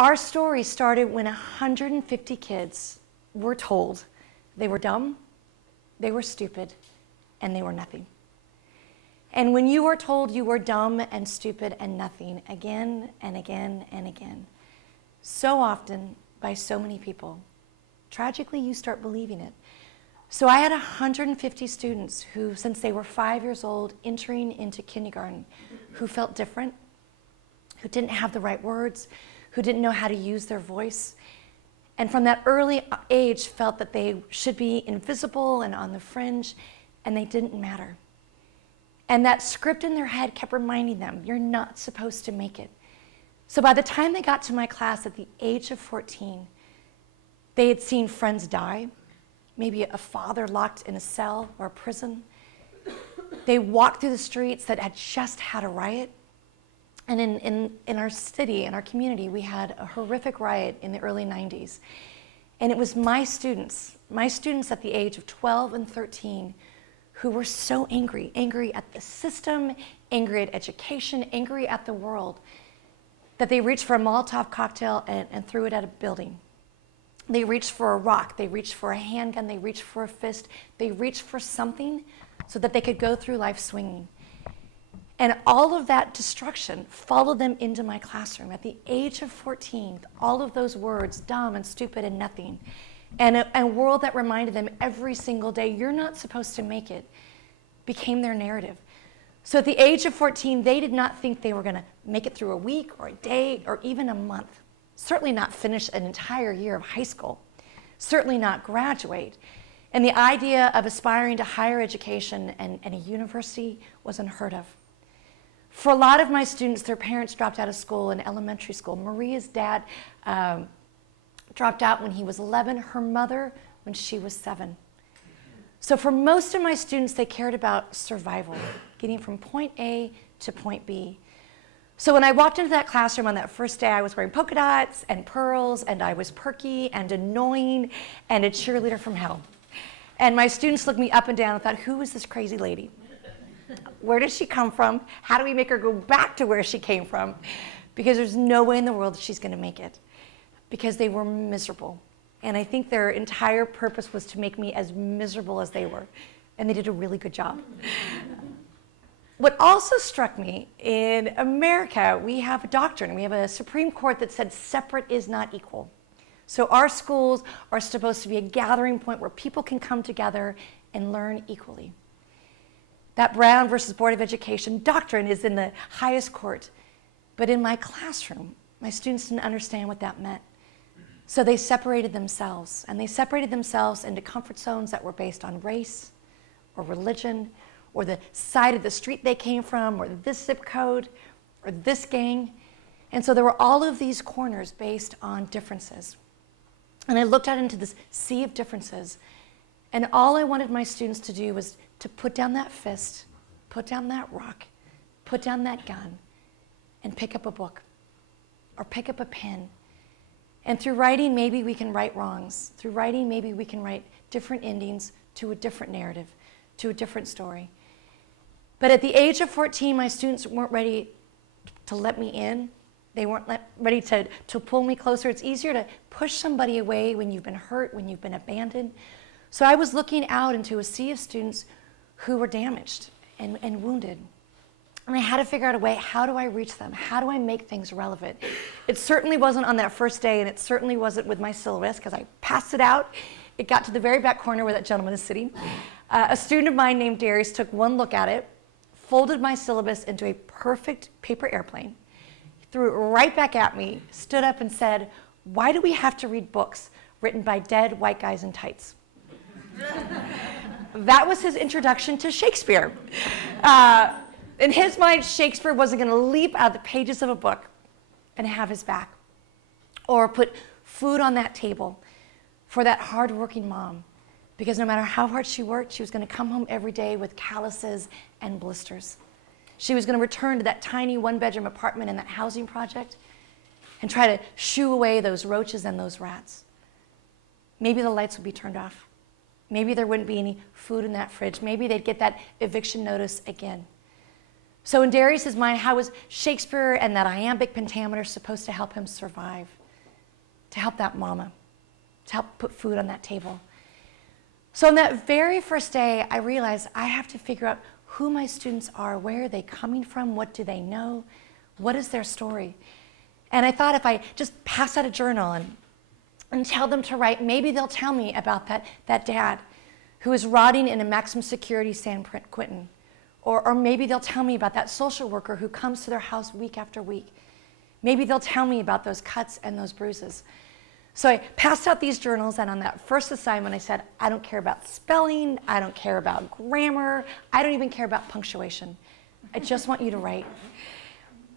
our story started when 150 kids were told they were dumb, they were stupid, and they were nothing. And when you are told you were dumb and stupid and nothing again and again and again, so often by so many people, tragically you start believing it. So I had 150 students who, since they were 5 years old, entering into kindergarten, who felt different, who didn't have the right words, who didn't know how to use their voice, and from that early age felt that they should be invisible and on the fringe, and they didn't matter. And that script in their head kept reminding them, you're not supposed to make it. So by the time they got to my class at the age of 14, they had seen friends die, maybe a father locked in a cell or a prison. They walked through the streets that had just had a riot. And in our city, in our community, we had a horrific riot in the early 90s. And it was my students at the age of 12 and 13, who were so angry at the system, angry at education, angry at the world, that they reached for a Molotov cocktail and threw it at a building. They reached for a rock, they reached for a handgun, they reached for a fist, they reached for something so that they could go through life swinging. And all of that destruction followed them into my classroom. At the age of 14, all of those words, dumb and stupid and nothing, and a world that reminded them every single day, you're not supposed to make it, became their narrative. So at the age of 14, they did not think they were going to make it through a week or a day or even a month. Certainly not finish an entire year of high school. Certainly not graduate. And the idea of aspiring to higher education and a university was unheard of. For a lot of my students, their parents dropped out of school in elementary school. Maria's dad dropped out when he was 11, her mother when she was 7. So for most of my students, they cared about survival, getting from point A to point B. So when I walked into that classroom on that first day, I was wearing polka dots and pearls, and I was perky and annoying and a cheerleader from hell. And my students looked me up and down and thought, who is this crazy lady? Where does she come from? How do we make her go back to where she came from? Because there's no way in the world that she's going to make it. Because they were miserable. And I think their entire purpose was to make me as miserable as they were. And they did a really good job. What also struck me, in America, we have a doctrine. We have a Supreme Court that said separate is not equal. So our schools are supposed to be a gathering point where people can come together and learn equally. That Brown versus Board of Education doctrine is in the highest court. But in my classroom, my students didn't understand what that meant. So they separated themselves, and they separated themselves into comfort zones that were based on race or religion or the side of the street they came from or this zip code or this gang. And so there were all of these corners based on differences. And I looked out into this sea of differences, and all I wanted my students to do was to put down that fist, put down that rock, put down that gun, and pick up a book or pick up a pen. And through writing, maybe we can right wrongs. Through writing, maybe we can write different endings to a different narrative, to a different story. But at the age of 14, my students weren't ready to let me in. They weren't ready to pull me closer. It's easier to push somebody away when you've been hurt, when you've been abandoned. So I was looking out into a sea of students who were damaged and wounded. And I had to figure out a way, how do I reach them? How do I make things relevant? It certainly wasn't on that first day, and it certainly wasn't with my syllabus, because I passed it out. It got to the very back corner where that gentleman is sitting. A student of mine named Darius took one look at it, folded my syllabus into a perfect paper airplane, threw it right back at me, stood up and said, why do we have to read books written by dead white guys in tights? That was his introduction to Shakespeare. In his mind, Shakespeare wasn't going to leap out of the pages of a book and have his back, or put food on that table for that hardworking mom, because no matter how hard she worked, she was going to come home every day with calluses and blisters. She was going to return to that tiny one-bedroom apartment in that housing project and try to shoo away those roaches and those rats. Maybe the lights would be turned off. Maybe there wouldn't be any food in that fridge. Maybe they'd get that eviction notice again. So in Darius's mind, how was Shakespeare and that iambic pentameter supposed to help him survive? to help that mama, to help put food on that table. So on that very first day, I realized I have to figure out who my students are, where are they coming from, what do they know, what is their story? And I thought if I just pass out a journal and tell them to write, maybe they'll tell me about that dad who is rotting in a maximum security San Quentin. Or maybe they'll tell me about that social worker who comes to their house week after week. Maybe they'll tell me about those cuts and those bruises. So I passed out these journals, and on that first assignment I said, I don't care about spelling, I don't care about grammar, I don't even care about punctuation. I just want you to write.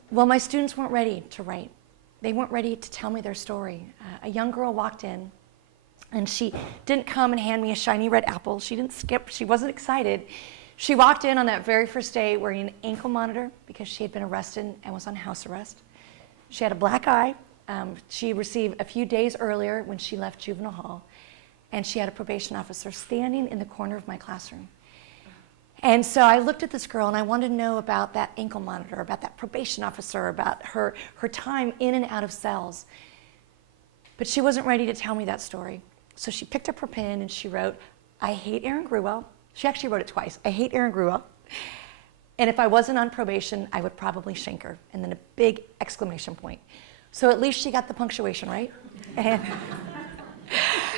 Well, my students weren't ready to write. They weren't ready to tell me their story. A young girl walked in, and she didn't come and hand me a shiny red apple. She didn't skip, she wasn't excited. She walked in on that very first day wearing an ankle monitor because she had been arrested and was on house arrest. She had a black eye. She received a few days earlier when she left juvenile hall, and she had a probation officer standing in the corner of my classroom. And so I looked at this girl and I wanted to know about that ankle monitor, about that probation officer, about her time in and out of cells. But she wasn't ready to tell me that story. So she picked up her pen and she wrote, I hate Erin Gruwell. She actually wrote it twice. I hate Erin Gruwell. And if I wasn't on probation, I would probably shank her. And then a big exclamation point. So at least she got the punctuation right. And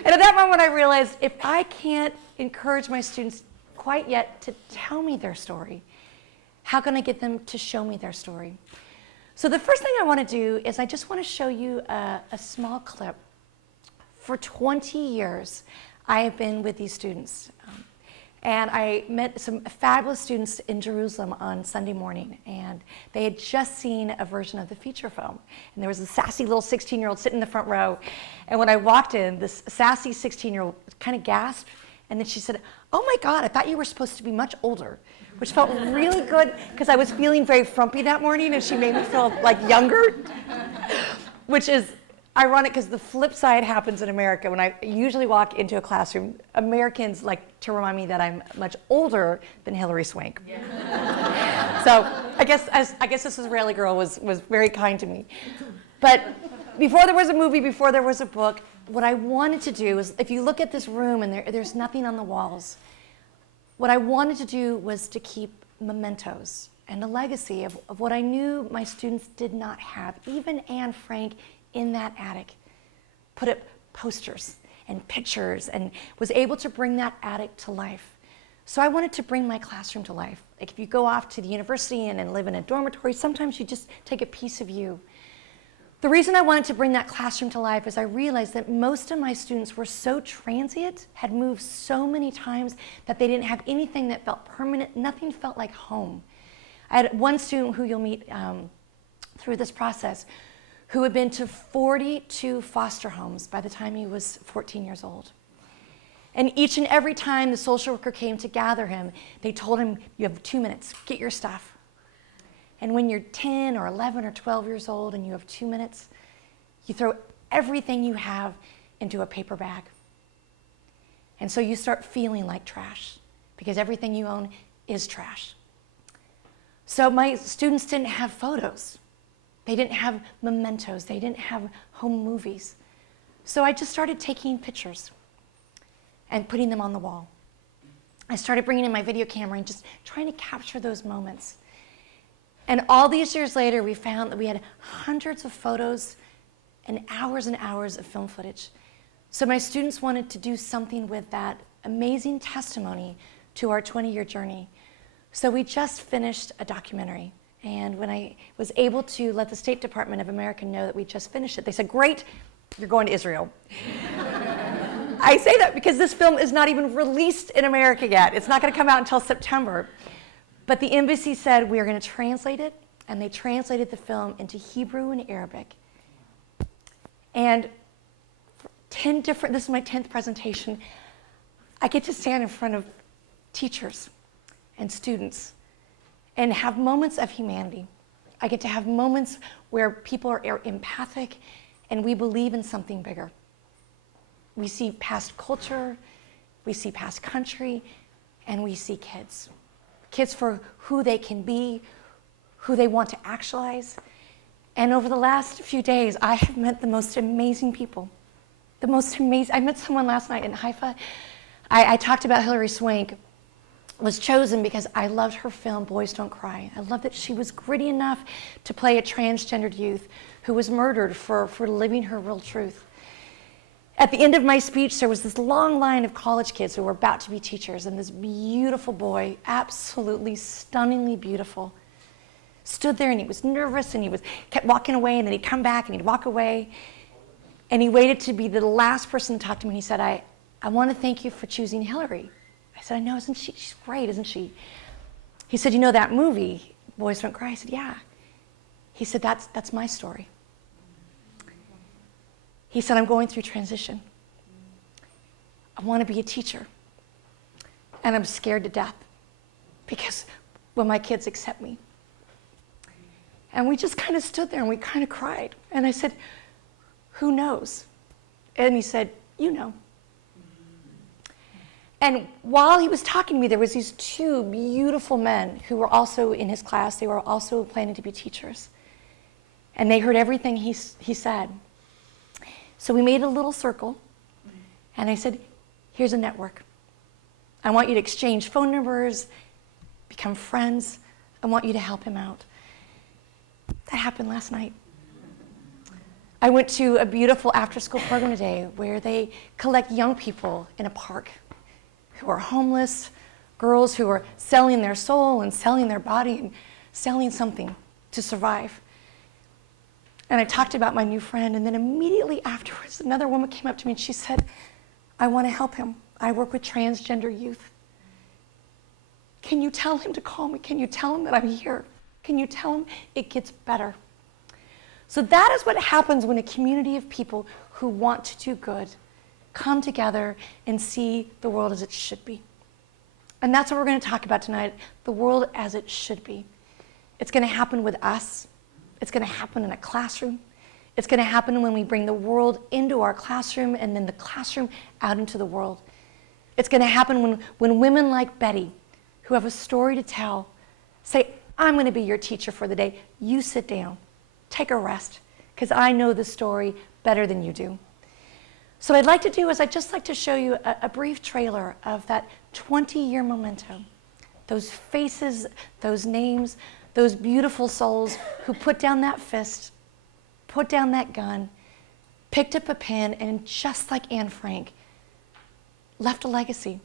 at that moment I realized if I can't encourage my students quite yet to tell me their story, how can I get them to show me their story? So the first thing I want to do is I just want to show you a small clip. For 20 years, I have been with these students. And I met some fabulous students in Jerusalem on Sunday morning, and they had just seen a version of the feature film. And there was a sassy little 16-year-old sitting in the front row. And when I walked in, this sassy 16-year-old kind of gasped, and then she said, oh my God, I thought you were supposed to be much older, which felt really good because I was feeling very frumpy that morning, and she made me feel like younger, which is ironic because the flip side happens in America. When I usually walk into a classroom, Americans like to remind me that I'm much older than Hillary Swank. Yeah. So I guess this Israeli girl was very kind to me. But before there was a movie, before there was a book, what I wanted to do is, if you look at this room and there's nothing on the walls, what I wanted to do was to keep mementos and a legacy of what I knew my students did not have. Even Anne Frank in that attic put up posters and pictures and was able to bring that attic to life. So I wanted to bring my classroom to life. Like if you go off to the university and live in a dormitory, sometimes you just take a piece of you. The reason I wanted to bring that classroom to life is I realized that most of my students were so transient, had moved so many times that they didn't have anything that felt permanent, nothing felt like home. I had one student who you'll meet through this process who had been to 42 foster homes by the time he was 14 years old. And each and every time the social worker came to gather him, they told him, you have 2 minutes, get your stuff. And when you're 10 or 11 or 12 years old and you have 2 minutes, you throw everything you have into a paper bag. And so you start feeling like trash because everything you own is trash. So my students didn't have photos. They didn't have mementos. They didn't have home movies. So I just started taking pictures and putting them on the wall. I started bringing in my video camera and just trying to capture those moments. And all these years later, we found that we had hundreds of photos and hours of film footage. So my students wanted to do something with that amazing testimony to our 20-year journey. So we just finished a documentary. And when I was able to let the State Department of America know that we just finished it, they said, great, you're going to Israel. I say that because this film is not even released in America yet. It's not going to come out until September. But the embassy said we are going to translate it, and they translated the film into Hebrew and Arabic. And 10 different, this is my 10th presentation, I get to stand in front of teachers and students and have moments of humanity. I get to have moments where people are empathic and we believe in something bigger. We see past culture, we see past country, and we see kids. Kids for who they can be, who they want to actualize. And over the last few days, I have met the most amazing people. The most amazing. I met someone last night in Haifa. I talked about Hilary Swank was chosen because I loved her film, Boys Don't Cry. I love that she was gritty enough to play a transgendered youth who was murdered for living her real truth. At the end of my speech, there was this long line of college kids who were about to be teachers, and this beautiful boy, absolutely stunningly beautiful, stood there, and he was nervous, and kept walking away, and then he'd come back, and he'd walk away, and he waited to be the last person to talk to me, and he said, I want to thank you for choosing Hillary. I said, I know, isn't she? She's great, isn't she? He said, you know that movie, Boys Don't Cry? I said, yeah. He said, that's my story. He said, I'm going through transition. I want to be a teacher. And I'm scared to death because will my kids accept me? And we just kind of stood there and we kind of cried. And I said, who knows? And he said, you know. And while he was talking to me, there was these two beautiful men who were also in his class. They were also planning to be teachers. And they heard everything he said. So we made a little circle, and I said, here's a network. I want you to exchange phone numbers, become friends. I want you to help him out. That happened last night. I went to a beautiful after-school program today where they collect young people in a park who are homeless, girls who are selling their soul and selling their body and selling something to survive. And I talked about my new friend, and then immediately afterwards, another woman came up to me and she said, I want to help him. I work with transgender youth. Can you tell him to call me? Can you tell him that I'm here? Can you tell him it gets better? So that is what happens when a community of people who want to do good come together and see the world as it should be. And that's what we're going to talk about tonight, the world as it should be. It's going to happen with us. It's going to happen in a classroom. It's going to happen when we bring the world into our classroom and then the classroom out into the world. It's going to happen when women like Betty, who have a story to tell, say, I'm going to be your teacher for the day. You sit down, take a rest, because I know the story better than you do. So what I'd like to do is I'd just like to show you a brief trailer of that 20-year memento. Those faces, those names, those beautiful souls who put down that fist, put down that gun, picked up a pen, and just like Anne Frank, left a legacy,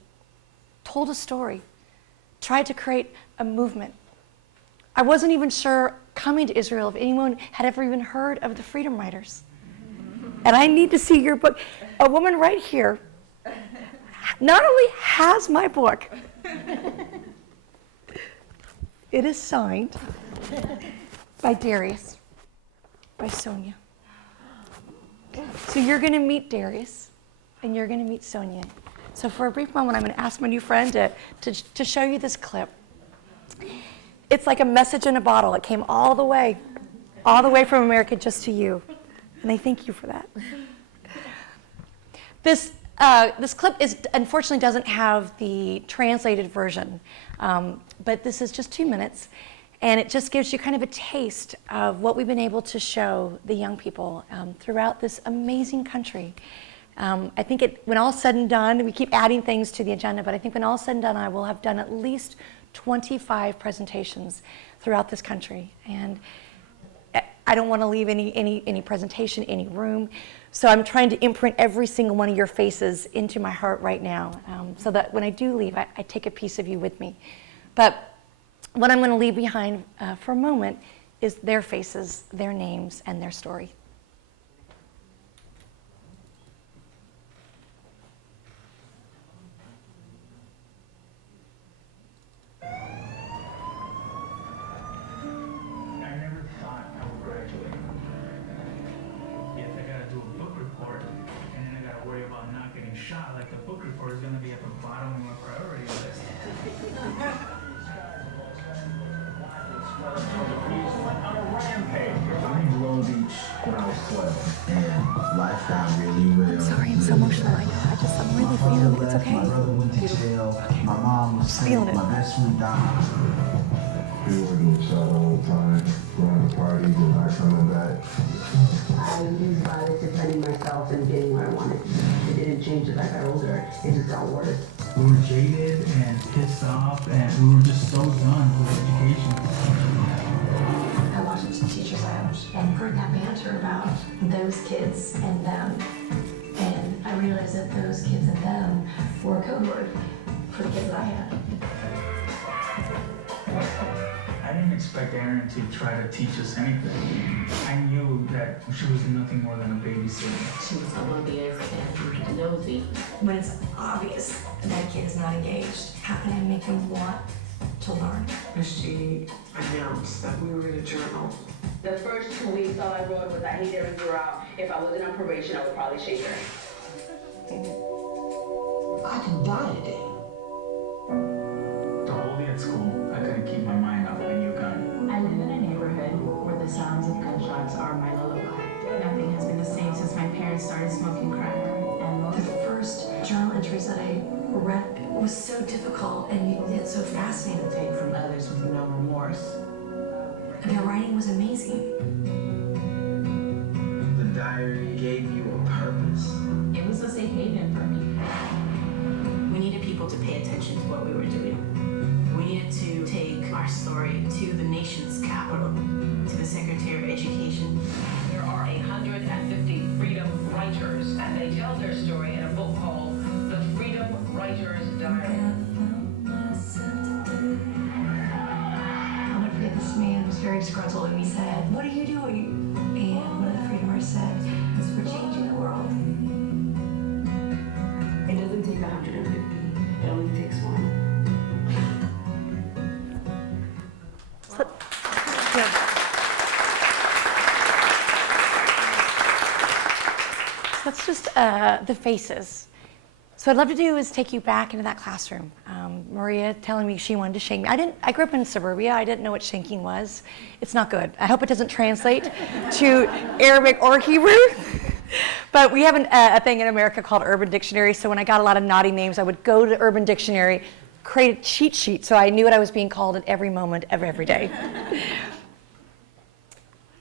told a story, tried to create a movement. I wasn't even sure, coming to Israel, if anyone had ever even heard of the Freedom Riders. And I need to see your book. A woman right here not only has my book, it is signed by Darius, by Sonia. So you're going to meet Darius, and you're going to meet Sonia. So for a brief moment, I'm going to ask my new friend to show you this clip. It's like a message in a bottle. It came all the way from America just to you. And I thank you for that. This clip unfortunately doesn't have the translated version, but this is just 2 minutes, and it just gives you kind of a taste of what we've been able to show the young people throughout this amazing country. I think when all said and done, we keep adding things to the agenda, but I think when all said and done, I will have done at least 25 presentations throughout this country. And I don't want to leave any presentation, any room. So I'm trying to imprint every single one of your faces into my heart right now, so that when I do leave, I take a piece of you with me. But what I'm going to leave behind for a moment is their faces, their names, and their story. Shot like the book report is going to be at the bottom of my priority list. On a rampage. I'm in Long Beach when I was 12, and life got really real. Sorry, I'm so emotional. I'm really feeling it. It's okay. My brother went to jail. My mom was sick. My best friend died. We were doing each other all the time, going to parties and not coming back. I used violence defending myself and getting what I wanted. It didn't change as I got older. It just got worse. We were jaded and pissed off, and we were just so done with education. I walked into the teacher's lounge and heard that banter about those kids and them. And I realized that those kids and them were a code word for the kids that I had. I didn't expect Erin to try to teach us anything. I knew that she was nothing more than a babysitter. She was oblivious and nosy. When it's obvious that a kid is not engaged, how can I make them want to learn? She announced that we were in a journal. The first 2 weeks, all I wrote was I hate Erin Gruwell. If I wasn't on probation, I would probably shake her. I can buy it. The whole day at school, I couldn't keep my mind off my new gun. I live in a neighborhood where the sounds of gunshots are my lullaby. Nothing has been the same since my parents started smoking crack. And The first journal entries that I read was so difficult and yet so fascinating. Take from others with no remorse. Their writing was amazing. The diary gave you a purpose. it was a safe haven for me. We needed people to pay attention to what we were doing. We needed to take our story to the nation's capital, to the Secretary of Education. There are 150 freedom writers, and they tell their story in a book called The Freedom Writer's Diary. I'll never forget this man was very disgruntled and he said, "What are you doing?" And one of the freedomers said, "We're changing the world." It doesn't take 150. It only takes one. That's just the faces. So what I'd love to do is take you back into that classroom. Maria telling me she wanted to shank me. I grew up in suburbia. I didn't know what shanking was. It's not good. I hope it doesn't translate to Arabic or Hebrew. But we have a thing in America called Urban Dictionary. So when I got a lot of naughty names, I would go to Urban Dictionary, create a cheat sheet so I knew what I was being called at every moment of every day.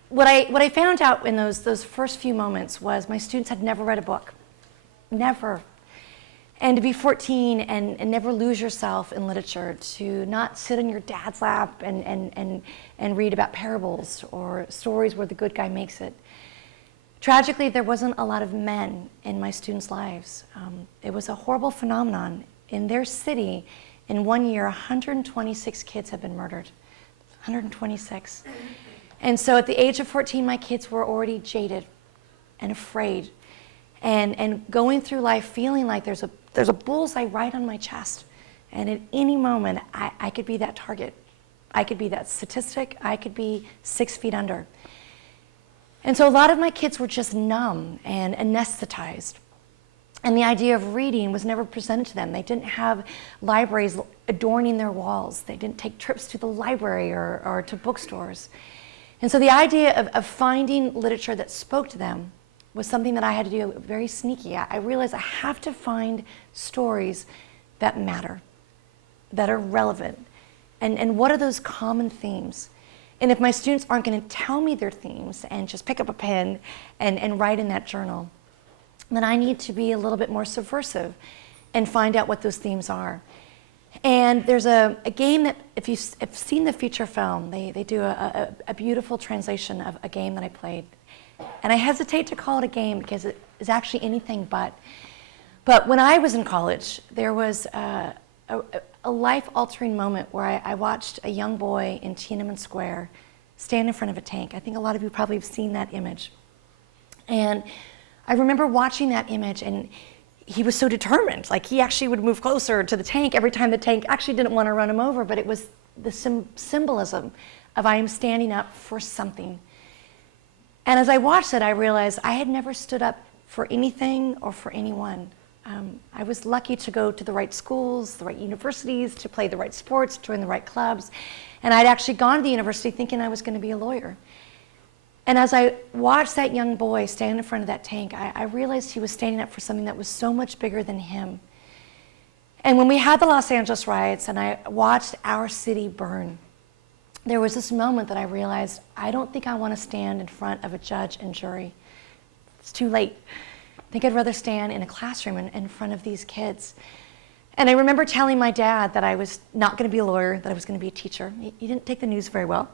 What I found out in those first few moments was my students had never read a book. Never. And to be 14 and never lose yourself in literature, to not sit in your dad's lap and read about parables or stories where the good guy makes it. Tragically, there wasn't a lot of men in my students' lives. It was a horrible phenomenon. In their city, in 1 year, 126 kids have been murdered. 126. And so at the age of 14, my kids were already jaded and afraid and going through life feeling like there's a bullseye right on my chest. And at any moment, I could be that target. I could be that statistic. I could be 6 feet under. And so a lot of my kids were just numb and anesthetized. And the idea of reading was never presented to them. They didn't have libraries adorning their walls. They didn't take trips to the library or to bookstores. And so the idea of finding literature that spoke to them was something that I had to do very sneaky. I realized I have to find stories that matter, that are relevant. And what are those common themes? And if my students aren't going to tell me their themes and just pick up a pen and write in that journal, then I need to be a little bit more subversive and find out what those themes are. And there's a game that, if you've seen the feature film, they do a beautiful translation of a game that I played. And I hesitate to call it a game because it is actually anything but. But when I was in college, there was a life-altering moment where I watched a young boy in Tiananmen Square stand in front of a tank. I think a lot of you probably have seen that image. And I remember watching that image, and he was so determined. Like, he actually would move closer to the tank every time the tank actually didn't want to run him over, but it was the symbolism of I am standing up for something. And as I watched it, I realized I had never stood up for anything or for anyone. I was lucky to go to the right schools, the right universities, to play the right sports, join the right clubs. And I'd actually gone to the university thinking I was going to be a lawyer. And as I watched that young boy stand in front of that tank, I realized he was standing up for something that was so much bigger than him. And when we had the Los Angeles riots and I watched our city burn, there was this moment that I realized, I don't think I want to stand in front of a judge and jury. It's too late. I think I'd rather stand in a classroom in front of these kids. And I remember telling my dad that I was not going to be a lawyer, that I was going to be a teacher. He didn't take the news very well.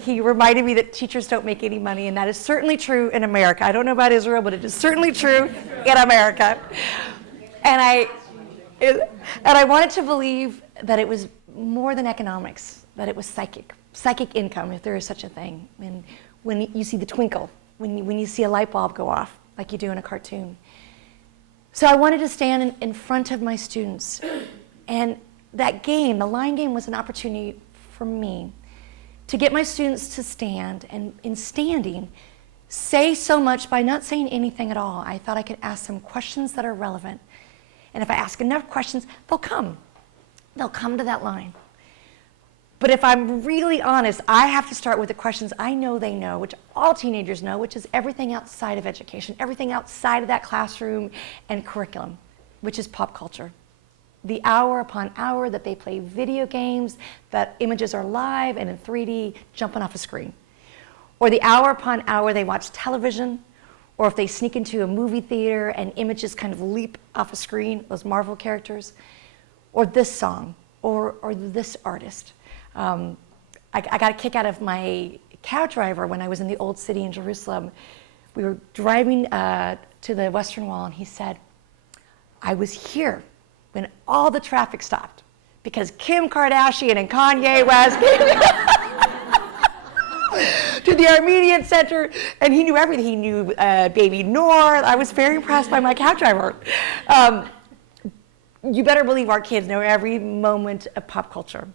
He reminded me that teachers don't make any money, and that is certainly true in America. I don't know about Israel, but it is certainly true in America. And I wanted to believe that it was more than economics, that it was psychic income, if there is such a thing. When you see the twinkle, when you see a light bulb go off, like you do in a cartoon. So I wanted to stand in front of my students. And that game, the line game, was an opportunity for me to get my students to stand, and in standing, say so much by not saying anything at all. I thought I could ask them questions that are relevant. And if I ask enough questions, they'll come. They'll come to that line. But if I'm really honest, I have to start with the questions I know they know, which all teenagers know, which is everything outside of education, everything outside of that classroom and curriculum, which is pop culture. The hour upon hour that they play video games, that images are live and in 3D jumping off a screen. Or the hour upon hour they watch television, or if they sneak into a movie theater and images kind of leap off a screen, those Marvel characters, or this song, or this artist. I got a kick out of my cab driver when I was in the Old City in Jerusalem. We were driving to the Western Wall, and he said, I was here when all the traffic stopped because Kim Kardashian and Kanye West to the Armenian Center, and he knew everything. He knew Baby Noor. I was very impressed by my cab driver. You better believe our kids know every moment of pop culture.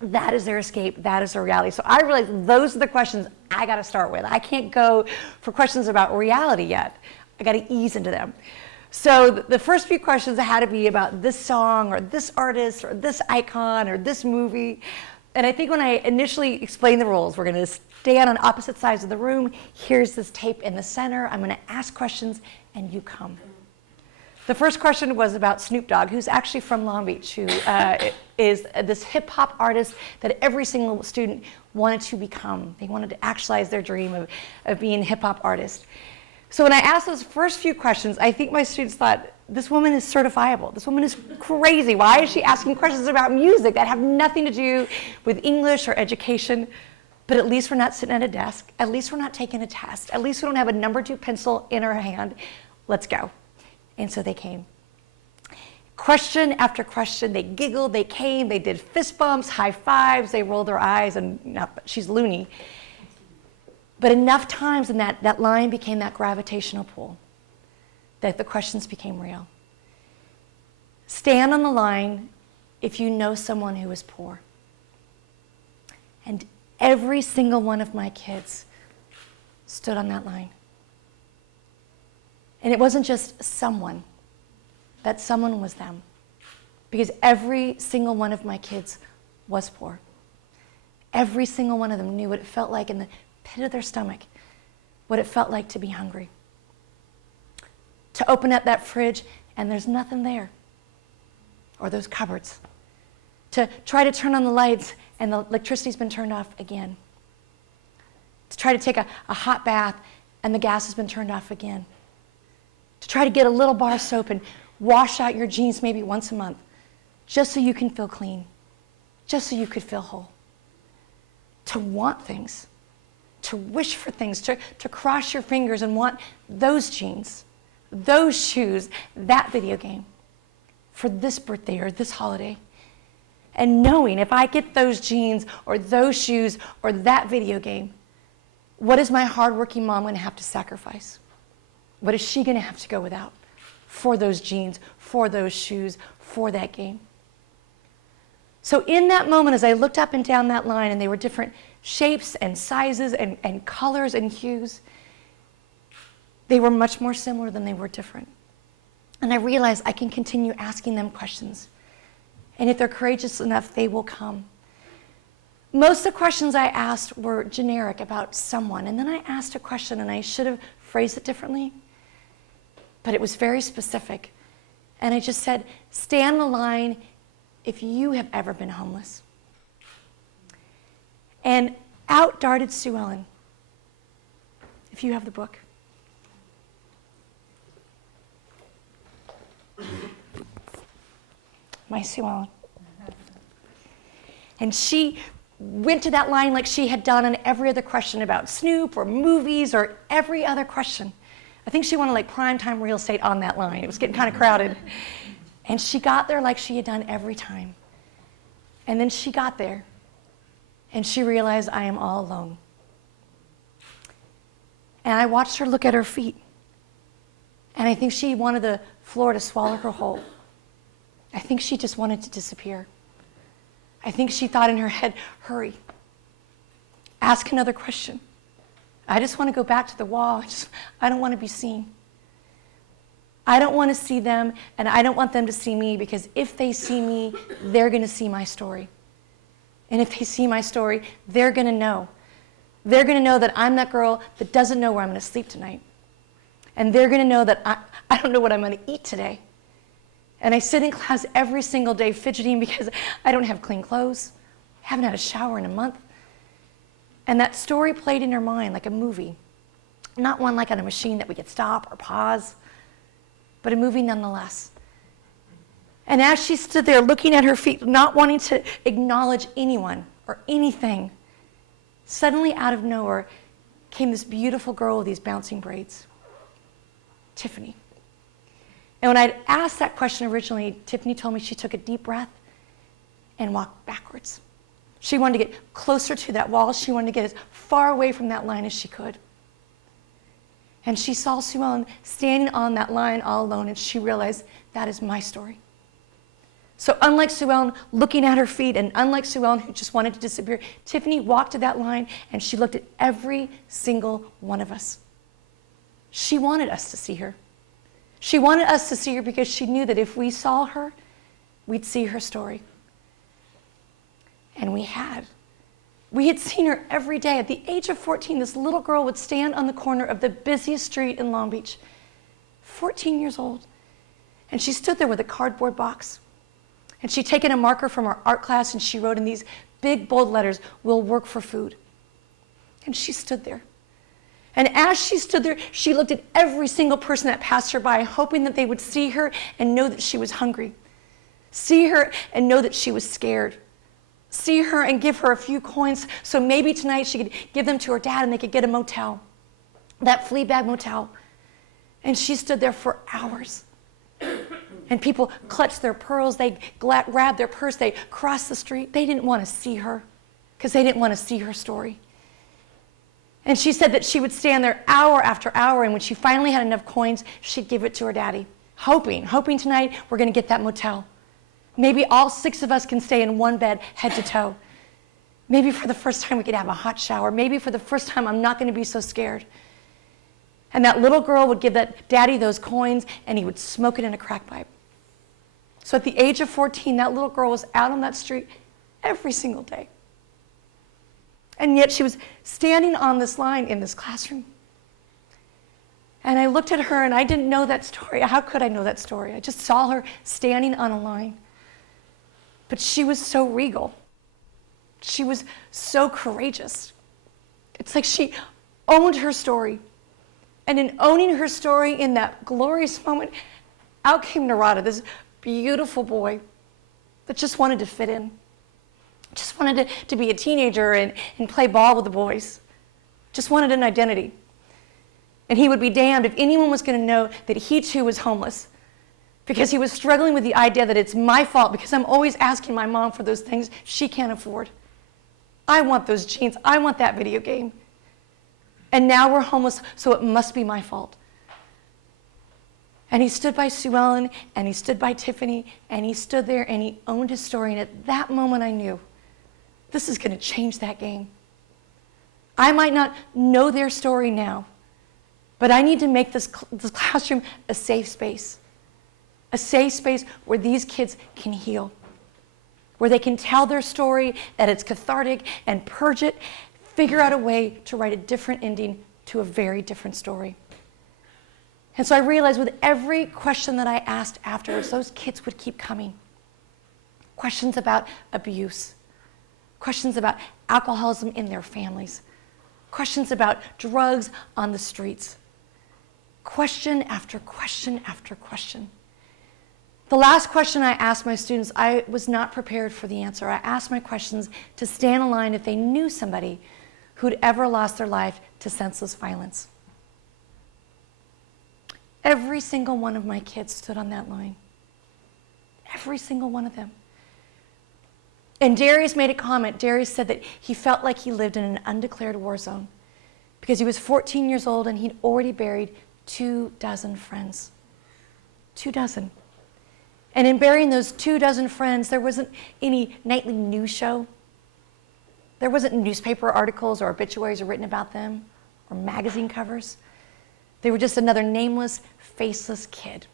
That is their escape. That is their reality. So I realized those are the questions I got to start with. I can't go for questions about reality yet. I got to ease into them. So the first few questions had to be about this song or this artist or this icon or this movie. And I think when I initially explained the rules, we're going to stand on opposite sides of the room. Here's this tape in the center. I'm going to ask questions, and you come. The first question was about Snoop Dogg, who's actually from Long Beach, who is this hip-hop artist that every single student wanted to become. They wanted to actualize their dream of being a hip-hop artist. So when I asked those first few questions, I think my students thought, this woman is certifiable. This woman is crazy. Why is she asking questions about music that have nothing to do with English or education? But at least we're not sitting at a desk. At least we're not taking a test. At least we don't have a number 2 pencil in our hand. Let's go. And so they came. Question after question, they giggled, they came, they did fist bumps, high fives, they rolled their eyes, and she's loony. But enough times in that line became that gravitational pull, that the questions became real. Stand on the line if you know someone who is poor. And every single one of my kids stood on that line. And it wasn't just someone, that someone was them. Because every single one of my kids was poor. Every single one of them knew what it felt like in the pit of their stomach, what it felt like to be hungry. To open up that fridge and there's nothing there. Or those cupboards. To try to turn on the lights and the electricity's been turned off again. To try to take a hot bath and the gas has been turned off again. To try to get a little bar of soap and wash out your jeans maybe once a month, just so you can feel clean, just so you could feel whole. To want things, to wish for things, to cross your fingers and want those jeans, those shoes, that video game for this birthday or this holiday. And knowing if I get those jeans or those shoes or that video game, what is my hardworking mom going to have to sacrifice? What is she going to have to go without for those jeans, for those shoes, for that game? So in that moment, as I looked up and down that line, and they were different shapes and sizes and colors and hues, they were much more similar than they were different. And I realized I can continue asking them questions. And if they're courageous enough, they will come. Most of the questions I asked were generic about someone. And then I asked a question, and I should have phrased it differently, but it was very specific. And I just said, stand in the line if you have ever been homeless. And out darted Sue Ellen. If you have the book. My Sue Ellen. And she went to that line like she had done on every other question about Snoop or movies or every other question. I think she wanted like primetime real estate on that line. It was getting kind of crowded. And she got there like she had done every time. And then she got there and she realized, I am all alone. And I watched her look at her feet. And I think she wanted the floor to swallow her whole. I think she just wanted to disappear. I think she thought in her head, hurry. Ask another question. I just want to go back to the wall. I don't want to be seen. I don't want to see them, and I don't want them to see me, because if they see me, they're going to see my story. And if they see my story, they're going to know. They're going to know that I'm that girl that doesn't know where I'm going to sleep tonight. And they're going to know that I don't know what I'm going to eat today. And I sit in class every single day fidgeting because I don't have clean clothes. I haven't had a shower in a month. And that story played in her mind like a movie. Not one like on a machine that we could stop or pause, but a movie nonetheless. And as she stood there looking at her feet, not wanting to acknowledge anyone or anything, suddenly out of nowhere came this beautiful girl with these bouncing braids, Tiffany. And when I'd asked that question originally, Tiffany told me she took a deep breath and walked backwards. She wanted to get closer to that wall. She wanted to get as far away from that line as she could. And she saw Sue Ellen standing on that line all alone, and she realized, that is my story. So unlike Sue Ellen looking at her feet, and unlike Sue Ellen who just wanted to disappear, Tiffany walked to that line and she looked at every single one of us. She wanted us to see her. She wanted us to see her because she knew that if we saw her, we'd see her story. And we had. We had seen her every day. At the age of 14, this little girl would stand on the corner of the busiest street in Long Beach, 14 years old. And she stood there with a cardboard box. And she'd taken a marker from her art class and she wrote in these big, bold letters, "We'll work for food." And she stood there. And as she stood there, she looked at every single person that passed her by, hoping that they would see her and know that she was hungry. See her and know that she was scared. See her and give her a few coins so maybe tonight she could give them to her dad and they could get a motel, that flea bag motel. And she stood there for hours. And people clutched their pearls, they grabbed their purse, they crossed the street. They didn't want to see her because they didn't want to see her story. And she said that she would stand there hour after hour, and when she finally had enough coins, she'd give it to her daddy, hoping tonight we're going to get that motel. Maybe all 6 of us can stay in one bed, head to toe. Maybe for the first time we could have a hot shower. Maybe for the first time I'm not going to be so scared. And that little girl would give that daddy those coins, and he would smoke it in a crack pipe. So at the age of 14, that little girl was out on that street every single day. And yet she was standing on this line in this classroom. And I looked at her and I didn't know that story. How could I know that story? I just saw her standing on a line. But she was so regal. She was so courageous. It's like she owned her story. And in owning her story in that glorious moment, out came Narada, this beautiful boy that just wanted to fit in. Just wanted to be a teenager and play ball with the boys. Just wanted an identity. And he would be damned if anyone was going to know that he too was homeless, because he was struggling with the idea that it's my fault because I'm always asking my mom for those things she can't afford. I want those jeans. I want that video game. And now we're homeless, so it must be my fault. And he stood by Sue Ellen, and he stood by Tiffany, and he stood there and he owned his story. And at that moment I knew, this is going to change that game. I might not know their story now, but I need to make this classroom a safe space where these kids can heal, where they can tell their story, that it's cathartic, and purge it, figure out a way to write a different ending to a very different story. And so I realized with every question that I asked afterwards, those kids would keep coming. Questions about abuse, questions about alcoholism in their families, questions about drugs on the streets, question after question after question. The last question I asked my students, I was not prepared for the answer. I asked my questions to stand in line if they knew somebody who'd ever lost their life to senseless violence. Every single one of my kids stood on that line. Every single one of them. And Darius made a comment. Darius said that he felt like he lived in an undeclared war zone because he was 14 years old and he'd already buried 24 friends. 24. And in burying those 24 friends, there wasn't any nightly news show. There wasn't newspaper articles or obituaries written about them or magazine covers. They were just another nameless, faceless kid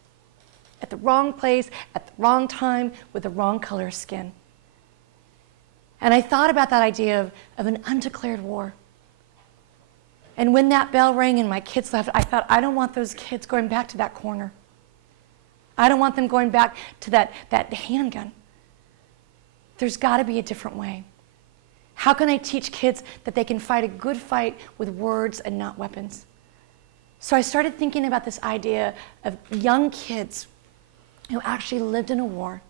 at the wrong place, at the wrong time, with the wrong color of skin. And I thought about that idea of an undeclared war. And when that bell rang and my kids left, I thought, I don't want those kids going back to that corner. I don't want them going back to that handgun. There's got to be a different way. How can I teach kids that they can fight a good fight with words and not weapons? So I started thinking about this idea of young kids who actually lived in a war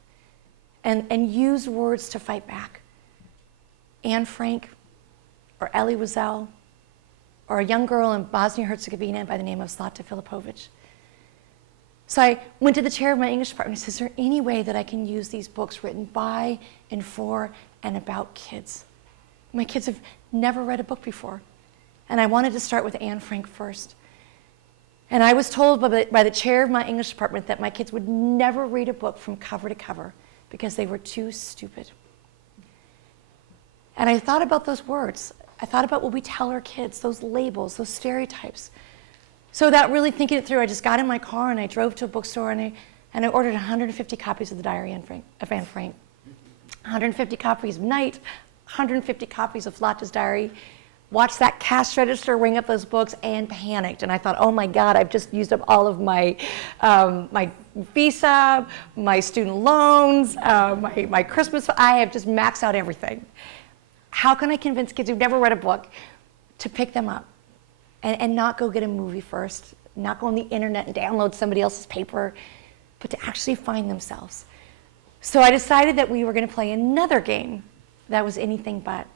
and used words to fight back. Anne Frank, or Elie Wiesel, or a young girl in Bosnia-Herzegovina by the name of Zlata Filipovic. So I went to the chair of my English department and said, is there any way that I can use these books written by and for and about kids? My kids have never read a book before. And I wanted to start with Anne Frank first. And I was told by the chair of my English department that my kids would never read a book from cover to cover because they were too stupid. And I thought about those words. I thought about what we tell our kids, those labels, those stereotypes. So without really thinking it through, I just got in my car and I drove to a bookstore and I ordered 150 copies of the Diary of Anne Frank, 150 copies of Night, 150 copies of Zlata's Diary, watched that cash register ring up those books and panicked. And I thought, oh my God, I've just used up all of my visa, my student loans, my Christmas, I have just maxed out everything. How can I convince kids who've never read a book to pick them up and not go get a movie first, not go on the internet and download somebody else's paper, but to actually find themselves? So I decided that we were going to play another game that was anything but,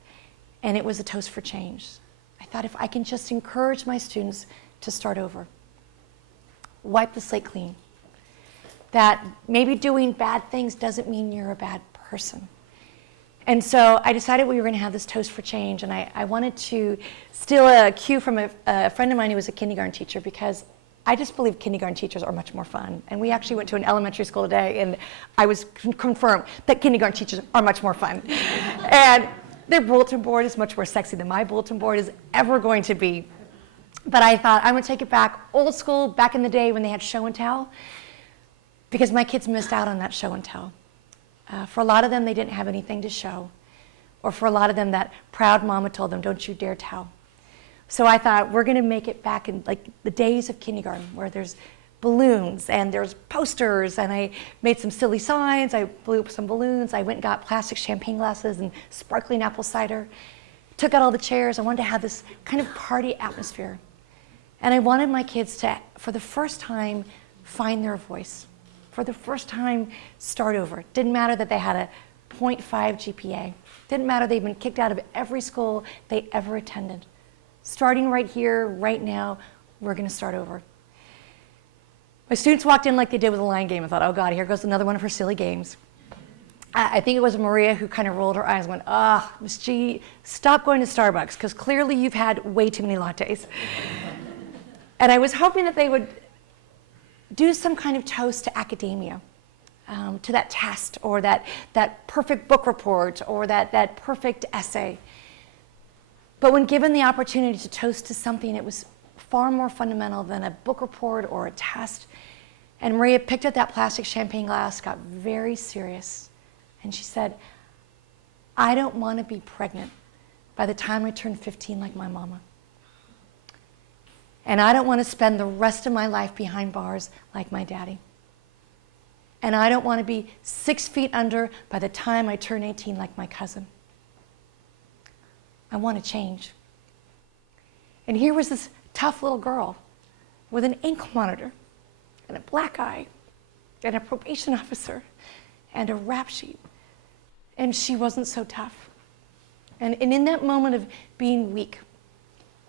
and it was a toast for change. I thought if I can just encourage my students to start over, wipe the slate clean, that maybe doing bad things doesn't mean you're a bad person. And so I decided we were going to have this toast for change, and I wanted to steal a cue from a friend of mine who was a kindergarten teacher, because I just believe kindergarten teachers are much more fun. And we actually went to an elementary school today, and I was confirmed that kindergarten teachers are much more fun. And their bulletin board is much more sexy than my bulletin board is ever going to be. But I thought I'm going to take it back, old school, back in the day when they had show and tell, because my kids missed out on that show and tell. For a lot of them, they didn't have anything to show. Or for a lot of them, that proud mama told them, don't you dare tell. So I thought, we're going to make it back in like the days of kindergarten, where there's balloons and there's posters, and I made some silly signs, I blew up some balloons, I went and got plastic champagne glasses and sparkling apple cider, took out all the chairs. I wanted to have this kind of party atmosphere. And I wanted my kids to, for the first time, find their voice. For the first time, start over. Didn't matter that they had a 0.5 GPA. Didn't matter they'd been kicked out of every school they ever attended. Starting right here, right now, we're going to start over. My students walked in like they did with a line game. I thought, oh God, here goes another one of her silly games. I think it was Maria who kind of rolled her eyes and went, Miss G, stop going to Starbucks, because clearly you've had way too many lattes. And I was hoping that they would do some kind of toast to academia, to that test, or that perfect book report, or that perfect essay. But when given the opportunity to toast to something, it was far more fundamental than a book report or a test. And Maria picked up that plastic champagne glass, got very serious, and she said, I don't want to be pregnant by the time I turn 15 like my mama. And I don't want to spend the rest of my life behind bars like my daddy. And I don't want to be 6 feet under by the time I turn 18 like my cousin. I want to change. And here was this tough little girl with an ankle monitor and a black eye and a probation officer and a rap sheet. And she wasn't so tough. And in that moment of being weak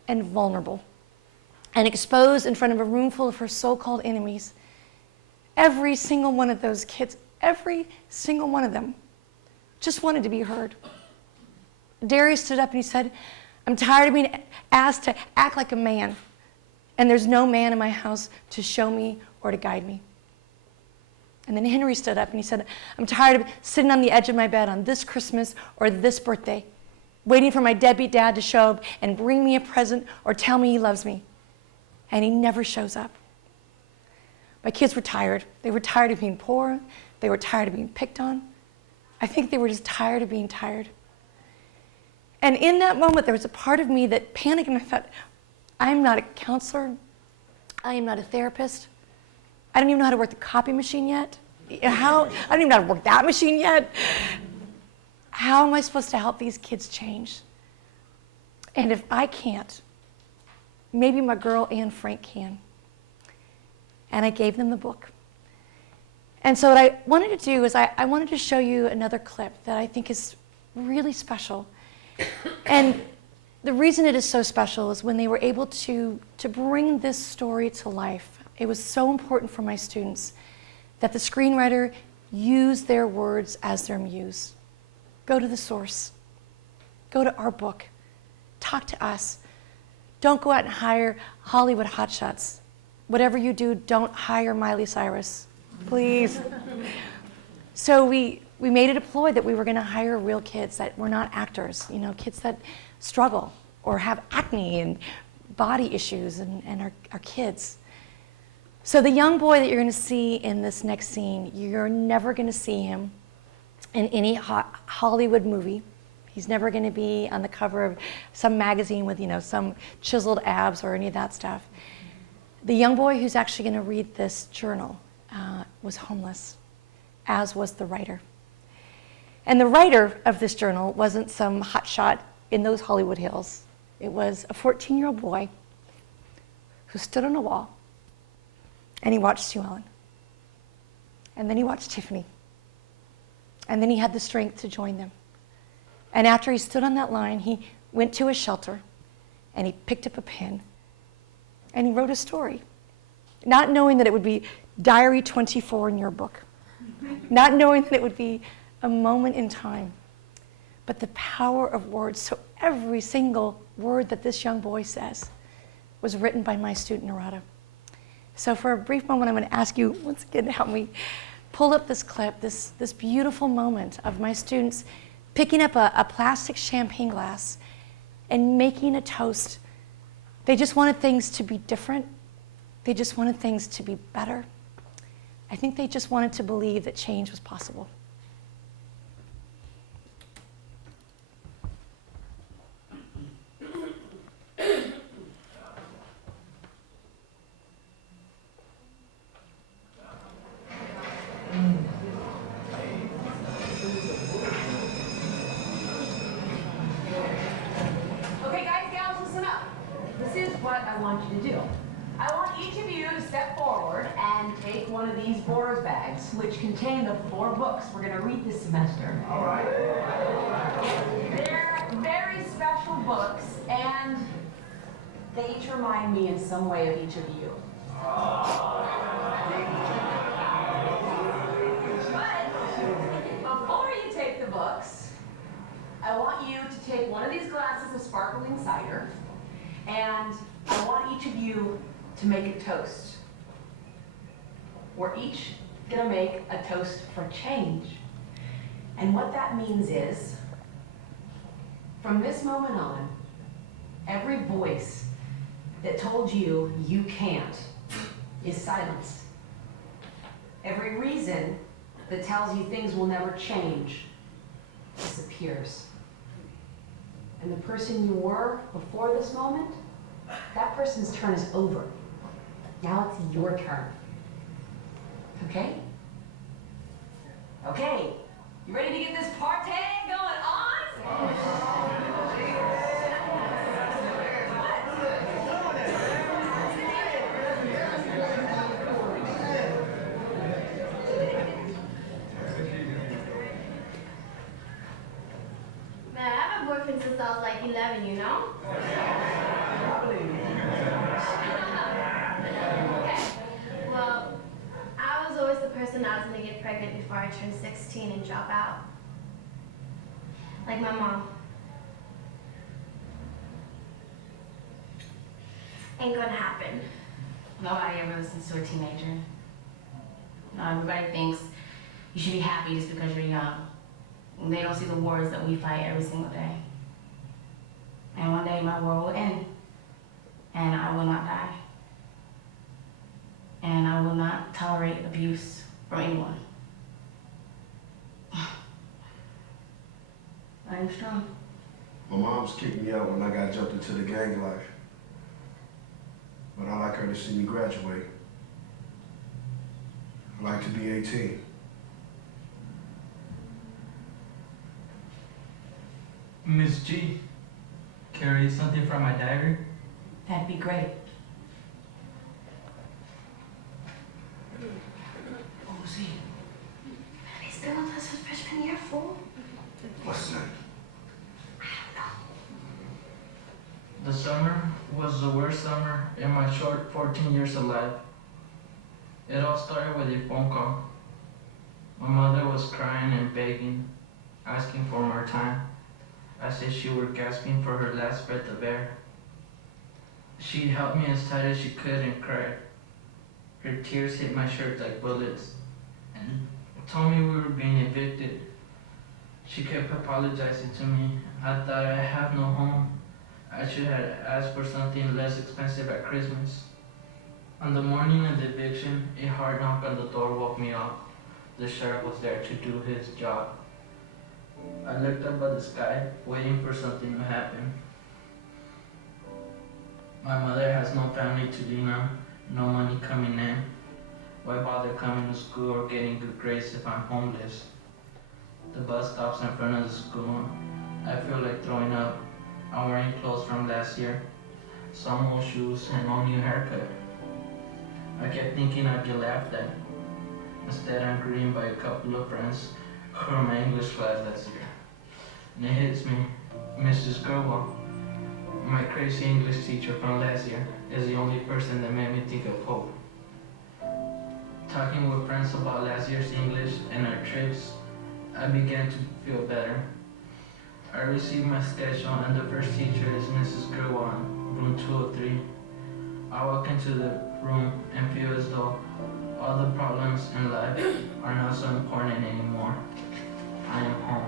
and vulnerable and exposed in front of a room full of her so-called enemies, every single one of those kids, every single one of them just wanted to be heard. Darius stood up and he said, I'm tired of being asked to act like a man, and there's no man in my house to show me or to guide me. And then Henry stood up and he said, I'm tired of sitting on the edge of my bed on this Christmas or this birthday, waiting for my deadbeat dad to show up and bring me a present or tell me he loves me. And he never shows up. My kids were tired. They were tired of being poor. They were tired of being picked on. I think they were just tired of being tired. And in that moment, there was a part of me that panicked, and I thought, I'm not a counselor. I am not a therapist. I don't even know how to work the copy machine yet. I don't even know how to work that machine yet. How am I supposed to help these kids change? And if I can't, maybe my girl Anne Frank can. And I gave them the book. And so what I wanted to do is I wanted to show you another clip that I think is really special. And the reason it is so special is when they were able to bring this story to life. It was so important for my students that the screenwriter use their words as their muse. Go to the source. Go to our book. Talk to us. Don't go out and hire Hollywood hotshots. Whatever you do, don't hire Miley Cyrus, please. So we made it a ploy that we were going to hire real kids that were not actors, kids that struggle or have acne and body issues and are kids. So the young boy that you're going to see in this next scene, you're never going to see him in any Hollywood movie. He's never going to be on the cover of some magazine with, some chiseled abs or any of that stuff. The young boy who's actually going to read this journal was homeless, as was the writer. And the writer of this journal wasn't some hotshot in those Hollywood hills. It was a 14-year-old boy who stood on a wall, and he watched Sue Ellen. And then he watched Tiffany. And then he had the strength to join them. And after he stood on that line, he went to a shelter, and he picked up a pen, and he wrote a story, not knowing that it would be Diary 24 in your book, not knowing that it would be a moment in time, but the power of words. So every single word that this young boy says was written by my student, Narada. So for a brief moment, I'm going to ask you once again to help me pull up this clip, this beautiful moment of my students picking up a plastic champagne glass and making a toast. They just wanted things to be different. They just wanted things to be better. I think they just wanted to believe that change was possible. Okay, guys, gals, listen up. This is what I want you to do. I want each of you to step forward and take one of these Bohr's bags, which contain the 4 books we're going to read this semester. All right. They're very special books, and they each remind me in some way of each of you. But before you take the books, I want you to take one of these glasses of sparkling cider, and I want each of you to make a toast. We're each gonna make a toast for change. And what that means is, from this moment on, every voice that told you you can't is silenced. Every reason that tells you things will never change disappears. And the person you were before this moment, that person's turn is over. Now it's your turn. Okay? Okay. You ready to get this party going on? since I was like 11, you know? Okay. Well, I was always the person that was gonna get pregnant before I turned 16 and drop out. Like my mom. Ain't gonna happen. Nobody ever listens to a teenager. No, everybody thinks you should be happy just because you're young. And they don't see the wars that we fight every single day. And one day my war will end. And I will not die. And I will not tolerate abuse from anyone. I am strong. My mom's kicked me out when I got jumped into the gang life. But I like her to see me graduate. I like to be 18. Miss G, can I read something from my diary? That'd be great. Oh, see. He's still with us his freshman year, fool. What's his name? The summer was the worst summer in my short 14 years of life. It all started with a phone call. My mother was crying and begging, asking for more time, as if she were gasping for her last breath of air. She held me as tight as she could and cried. Her tears hit my shirt like bullets and told me we were being evicted. She kept apologizing to me. I thought I have no home. I should have asked for something less expensive at Christmas. On the morning of the eviction, a hard knock on the door woke me up. The sheriff was there to do his job. I looked up at the sky, waiting for something to happen. My mother has no family to lean on, no money coming in. Why bother coming to school or getting good grades if I'm homeless? The bus stops in front of the school. I feel like throwing up. I'm wearing clothes from last year, some old shoes and no new haircut. I kept thinking I'd get laughed at. Instead, I'm greeted by a couple of friends who were in my English class last year. And it hits me, Mrs. Gruwell, my crazy English teacher from last year, is the only person that made me think of hope. Talking with friends about last year's English and our trips, I began to feel better. I received my schedule and the first teacher is Mrs. Gruwell, room 203. I walk into the room and feel as though all the problems in life are not so important anymore. I am home.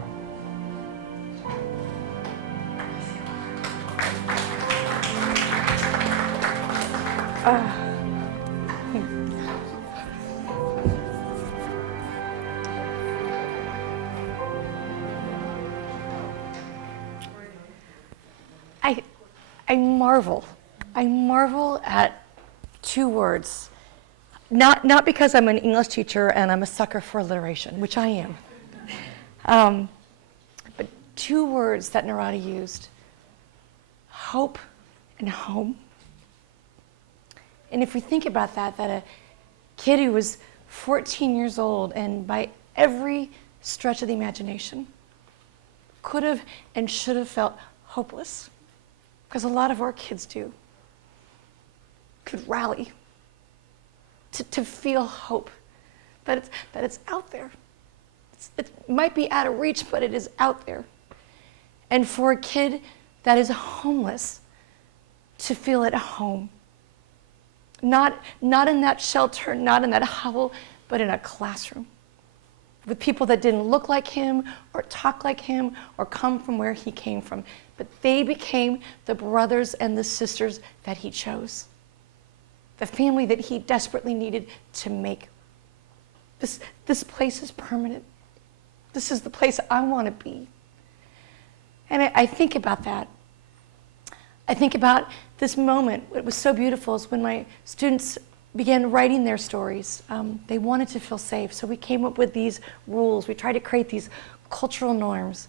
I marvel at two words. Not because I'm an English teacher and I'm a sucker for alliteration, which I am. But two words that Narada used, hope and home. And if we think about that a kid who was 14 years old and by every stretch of the imagination could have and should have felt hopeless, because a lot of our kids do, could rally to feel hope, that it's out there. It might be out of reach, but it is out there. And for a kid that is homeless to feel at home, not in that shelter, not in that hovel, but in a classroom with people that didn't look like him or talk like him or come from where he came from, but they became the brothers and the sisters that he chose, the family that he desperately needed to make. This place is permanent. This is the place I want to be. And I think about that. I think about this moment. What was so beautiful is when my students began writing their stories. They wanted to feel safe, so we came up with these rules. We tried to create these cultural norms.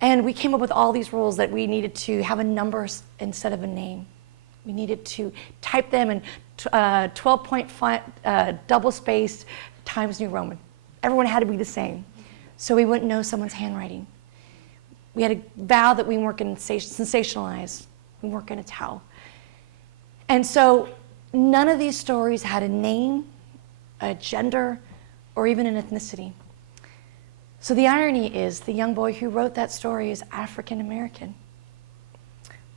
And we came up with all these rules that we needed to have a number instead of a name. We needed to type them in 12-point font, double-spaced, Times New Roman. Everyone had to be the same, so we wouldn't know someone's handwriting. We had a vow that we weren't going to sensationalize. We weren't going to tell. And so none of these stories had a name, a gender, or even an ethnicity. So the irony is the young boy who wrote that story is African American.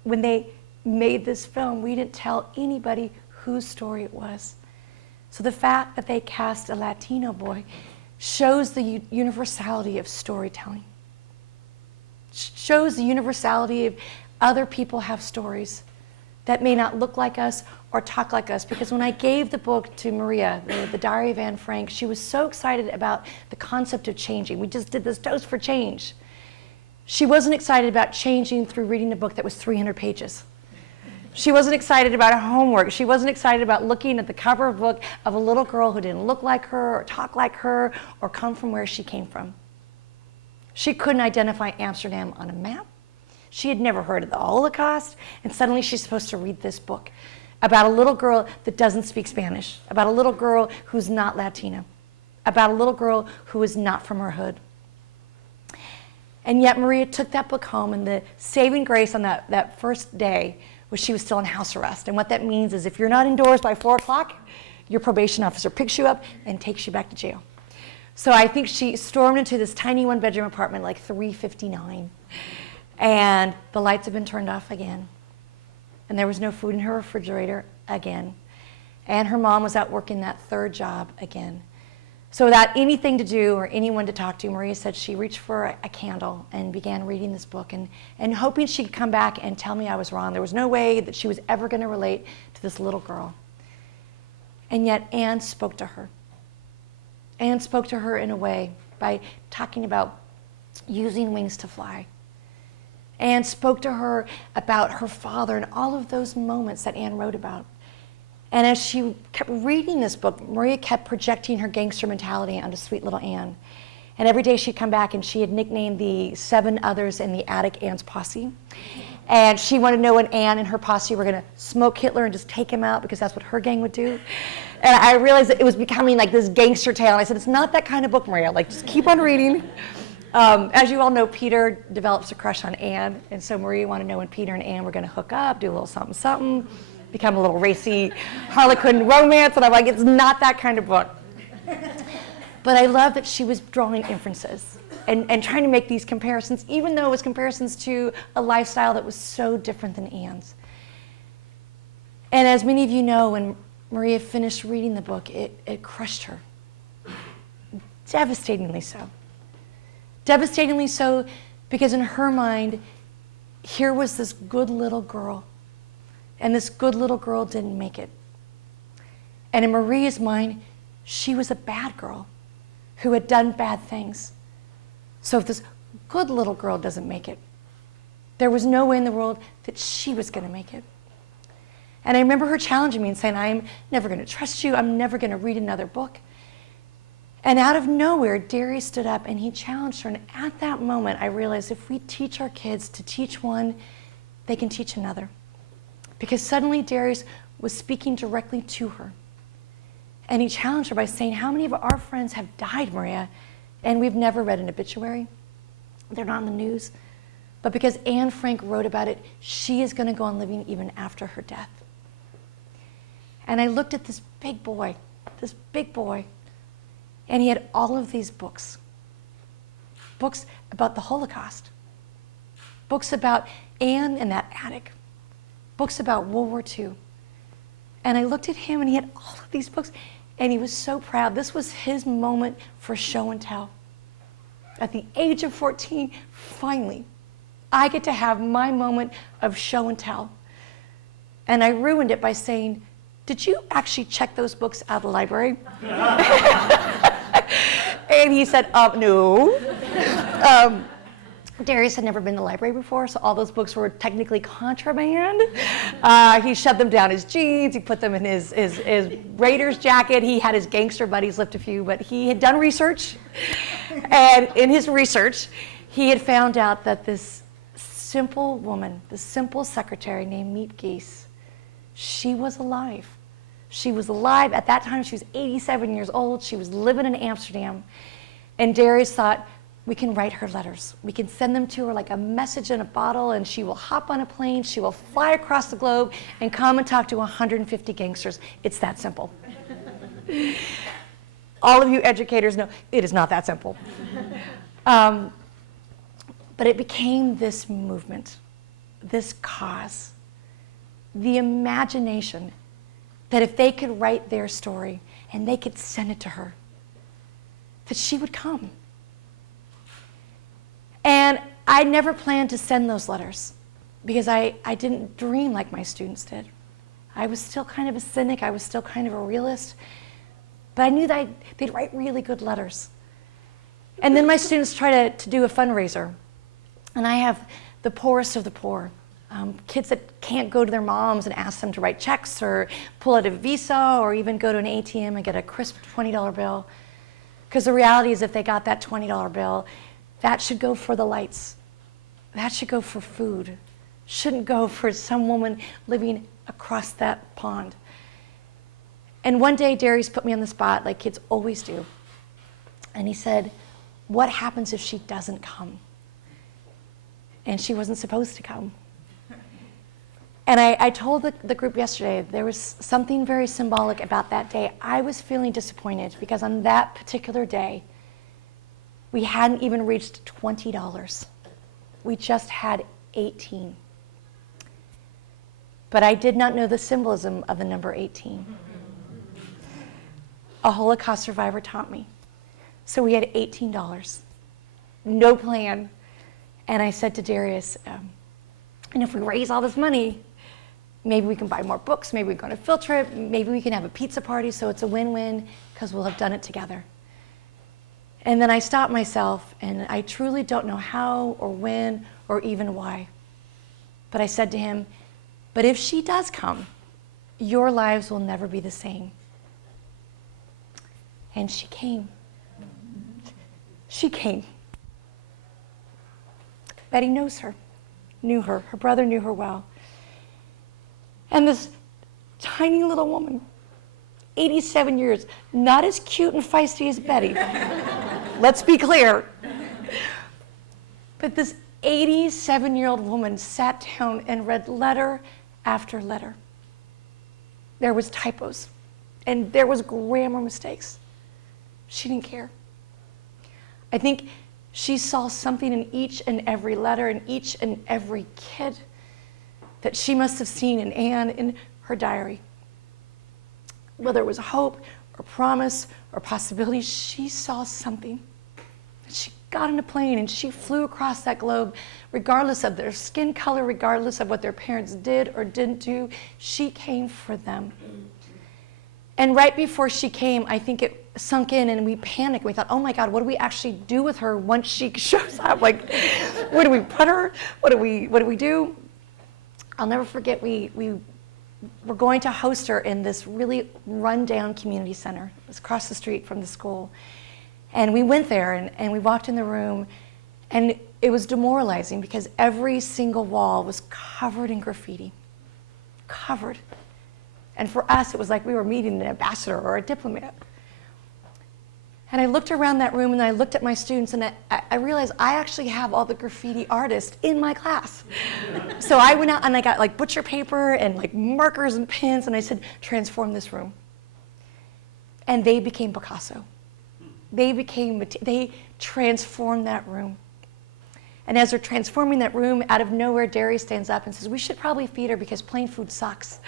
When they made this film, we didn't tell anybody whose story it was. So the fact that they cast a Latino boy shows the universality of storytelling. Shows the universality of other people have stories that may not look like us or talk like us. Because when I gave the book to Maria, the Diary of Anne Frank, she was so excited about the concept of changing. We just did this Toast for Change. She wasn't excited about changing through reading a book that was 300 pages. She wasn't excited about her homework. She wasn't excited about looking at the cover of a book of a little girl who didn't look like her or talk like her or come from where she came from. She couldn't identify Amsterdam on a map. She had never heard of the Holocaust, and suddenly she's supposed to read this book about a little girl that doesn't speak Spanish, about a little girl who's not Latina, about a little girl who is not from her hood. And yet Maria took that book home, and the saving grace on that first day was she was still in house arrest. And what that means is if you're not indoors by 4 o'clock, your probation officer picks you up and takes you back to jail. So I think she stormed into this tiny one-bedroom apartment like 3:59, and the lights had been turned off again, and there was no food in her refrigerator again, and her mom was out working that third job again. So without anything to do or anyone to talk to, Maria said she reached for a candle and began reading this book and hoping she could come back and tell me I was wrong. There was no way that she was ever going to relate to this little girl. And yet Anne spoke to her. Anne spoke to her in a way by talking about using wings to fly. Anne spoke to her about her father and all of those moments that Anne wrote about. And as she kept reading this book, Maria kept projecting her gangster mentality onto sweet little Anne. And every day she'd come back and she had nicknamed the 7 others in the attic Anne's posse. And she wanted to know when Anne and her posse were going to smoke Hitler and just take him out because that's what her gang would do. And I realized that it was becoming like this gangster tale. And I said, it's not that kind of book, Maria. Like, just keep on reading. As you all know, Peter develops a crush on Anne. And so Maria wanted to know when Peter and Anne were going to hook up, do a little something, something, become a little racy Harlequin romance. And I'm like, it's not that kind of book. But I love that she was drawing inferences and trying to make these comparisons, even though it was comparisons to a lifestyle that was so different than Anne's. And as many of you know, when Maria finished reading the book, it crushed her. Devastatingly so. Devastatingly so because in her mind, here was this good little girl, and this good little girl didn't make it. And in Maria's mind, she was a bad girl who had done bad things. So if this good little girl doesn't make it, there was no way in the world that she was going to make it. And I remember her challenging me and saying, I'm never going to trust you. I'm never going to read another book. And out of nowhere, Darius stood up and he challenged her. And at that moment, I realized if we teach our kids to teach one, they can teach another. Because suddenly Darius was speaking directly to her. And he challenged her by saying, how many of our friends have died, Maria, and we've never read an obituary? They're not in the news. But because Anne Frank wrote about it, she is going to go on living even after her death. And I looked at this big boy, and he had all of these books. Books about the Holocaust. Books about Anne in that attic. Books about World War II. And I looked at him, and he had all of these books, and he was so proud. This was his moment for show and tell. At the age of 14, finally, I get to have my moment of show and tell. And I ruined it by saying, did you actually check those books out of the library? And he said, no. Darius had never been to the library before, so all those books were technically contraband. He shoved them down his jeans. He put them in his Raiders jacket. He had his gangster buddies lift a few, but he had done research. And in his research, he had found out that this simple woman, this simple secretary named Meep Geese, she was alive. She was alive. At that time, she was 87 years old. She was living in Amsterdam. And Darius thought, we can write her letters. We can send them to her like a message in a bottle, and she will hop on a plane, she will fly across the globe and come and talk to 150 gangsters. It's that simple. All of you educators know it is not that simple. But it became this movement, this cause, the imagination that if they could write their story and they could send it to her, that she would come. And I never planned to send those letters because I didn't dream like my students did. I was still kind of a cynic. I was still kind of a realist. But I knew that they'd write really good letters. And then my students try to do a fundraiser. And I have the poorest of the poor, kids that can't go to their moms and ask them to write checks or pull out a Visa or even go to an ATM and get a crisp $20 bill. Because the reality is if they got that $20 bill, that should go for the lights. That should go for food. Shouldn't go for some woman living across that pond. And one day, Darius put me on the spot, like kids always do. And he said, what happens if she doesn't come? And she wasn't supposed to come. And I told the group yesterday, there was something very symbolic about that day. I was feeling disappointed because on that particular day, we hadn't even reached $20. We just had 18. But I did not know the symbolism of the number 18. A Holocaust survivor taught me. So we had $18, no plan. And I said to Darius, and if we raise all this money, maybe we can buy more books, maybe we can go on a field trip, maybe we can have a pizza party so it's a win-win because we'll have done it together. And then I stopped myself, and I truly don't know how or when or even why. But I said to him, but if she does come, your lives will never be the same. And she came. She came. Betty knows her, knew her. Her brother knew her well. And this tiny little woman, 87 years, not as cute and feisty as Betty. Let's be clear. But this 87-year-old woman sat down and read letter after letter. There was typos, and there was grammar mistakes. She didn't care. I think she saw something in each and every letter, in each and every kid, that she must have seen in Anne in her diary. Whether it was hope or promise or possibility, she saw something. She got on a plane and she flew across that globe, regardless of their skin color, regardless of what their parents did or didn't do. She came for them. And right before she came, I think it sunk in and we panicked. We thought, oh my God, what do we actually do with her once she shows up? Like, where do we put her? What do we do? I'll never forget, we were going to host her in this really rundown community center. It was across the street from the school. And we went there and we walked in the room, and it was demoralizing because every single wall was covered in graffiti. Covered. And for us, it was like we were meeting an ambassador or a diplomat. And I looked around that room and I looked at my students, and I realized I actually have all the graffiti artists in my class. So I went out and I got like butcher paper and like markers and pens, and I said, transform this room. And they became Picasso. They transformed that room. And as they're transforming that room, out of nowhere, Darius stands up and says, we should probably feed her because plane food sucks.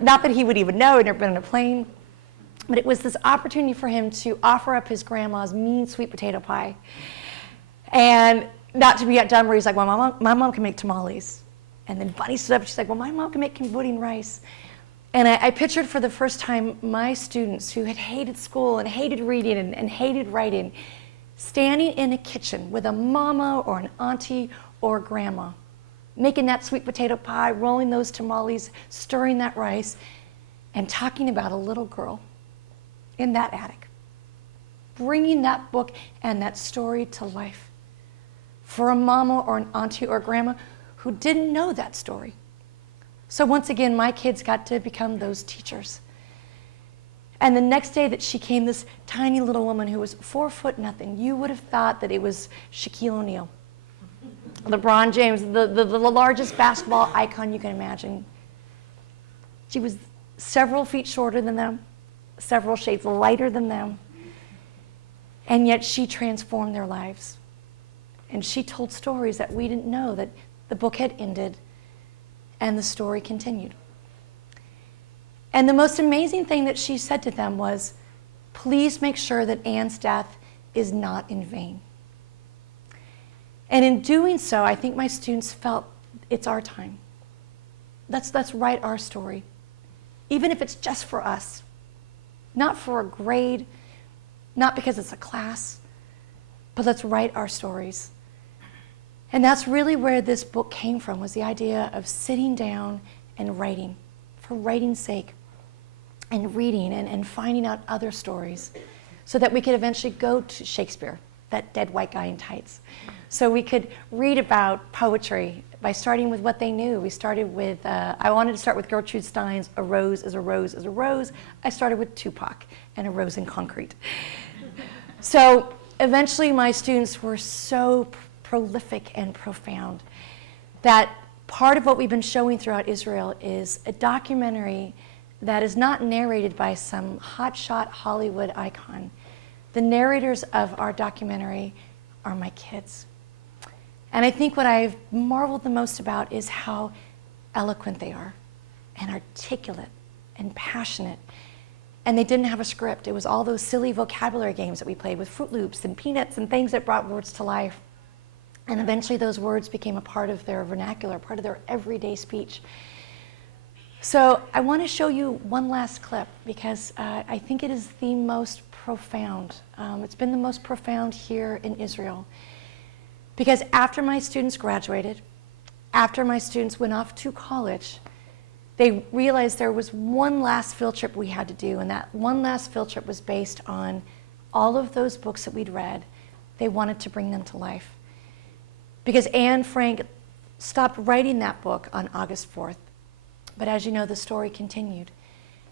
Not that he would even know, he'd never been on a plane. But it was this opportunity for him to offer up his grandma's mean sweet potato pie. And not to be done where he's like, well, my mom can make tamales. And then Bunny stood up and she's like, well, my mom can make Cambodian rice. And I pictured for the first time my students who had hated school and hated reading and hated writing, standing in a kitchen with a mama or an auntie or a grandma, making that sweet potato pie, rolling those tamales, stirring that rice, and talking about a little girl in that attic, bringing that book and that story to life for a mama or an auntie or a grandma who didn't know that story. So once again, my kids got to become those teachers. And the next day that she came, this tiny little woman who was 4 foot nothing, you would have thought that it was Shaquille O'Neal, LeBron James, the largest basketball icon you can imagine. She was several feet shorter than them, several shades lighter than them, and yet she transformed their lives. And she told stories that we didn't know, that the book had ended and the story continued. And the most amazing thing that she said to them was, please make sure that Anne's death is not in vain. And in doing so, I think my students felt it's our time. Let's write our story, even if it's just for us, not for a grade, not because it's a class, but let's write our stories. And that's really where this book came from, was the idea of sitting down and writing, for writing's sake, and reading and finding out other stories so that we could eventually go to Shakespeare, that dead white guy in tights. So we could read about poetry by starting with what they knew. We started with, I wanted to start with Gertrude Stein's A Rose is a Rose is a Rose. I started with Tupac and A Rose in Concrete. So eventually my students were so prolific and profound that part of what we've been showing throughout Israel is a documentary that is not narrated by some hotshot Hollywood icon. The narrators of our documentary are my kids. And I think what I've marveled the most about is how eloquent they are, and articulate, and passionate. And they didn't have a script. It was all those silly vocabulary games that we played with Fruit Loops and Peanuts and things that brought words to life. And eventually those words became a part of their vernacular, part of their everyday speech. So I want to show you one last clip because I think it is the most profound. It's been the most profound here in Israel. Because after my students graduated, after my students went off to college, they realized there was one last field trip we had to do, and that one last field trip was based on all of those books that we'd read. They wanted to bring them to life. Because Anne Frank stopped writing that book on August 4th. But as you know, the story continued.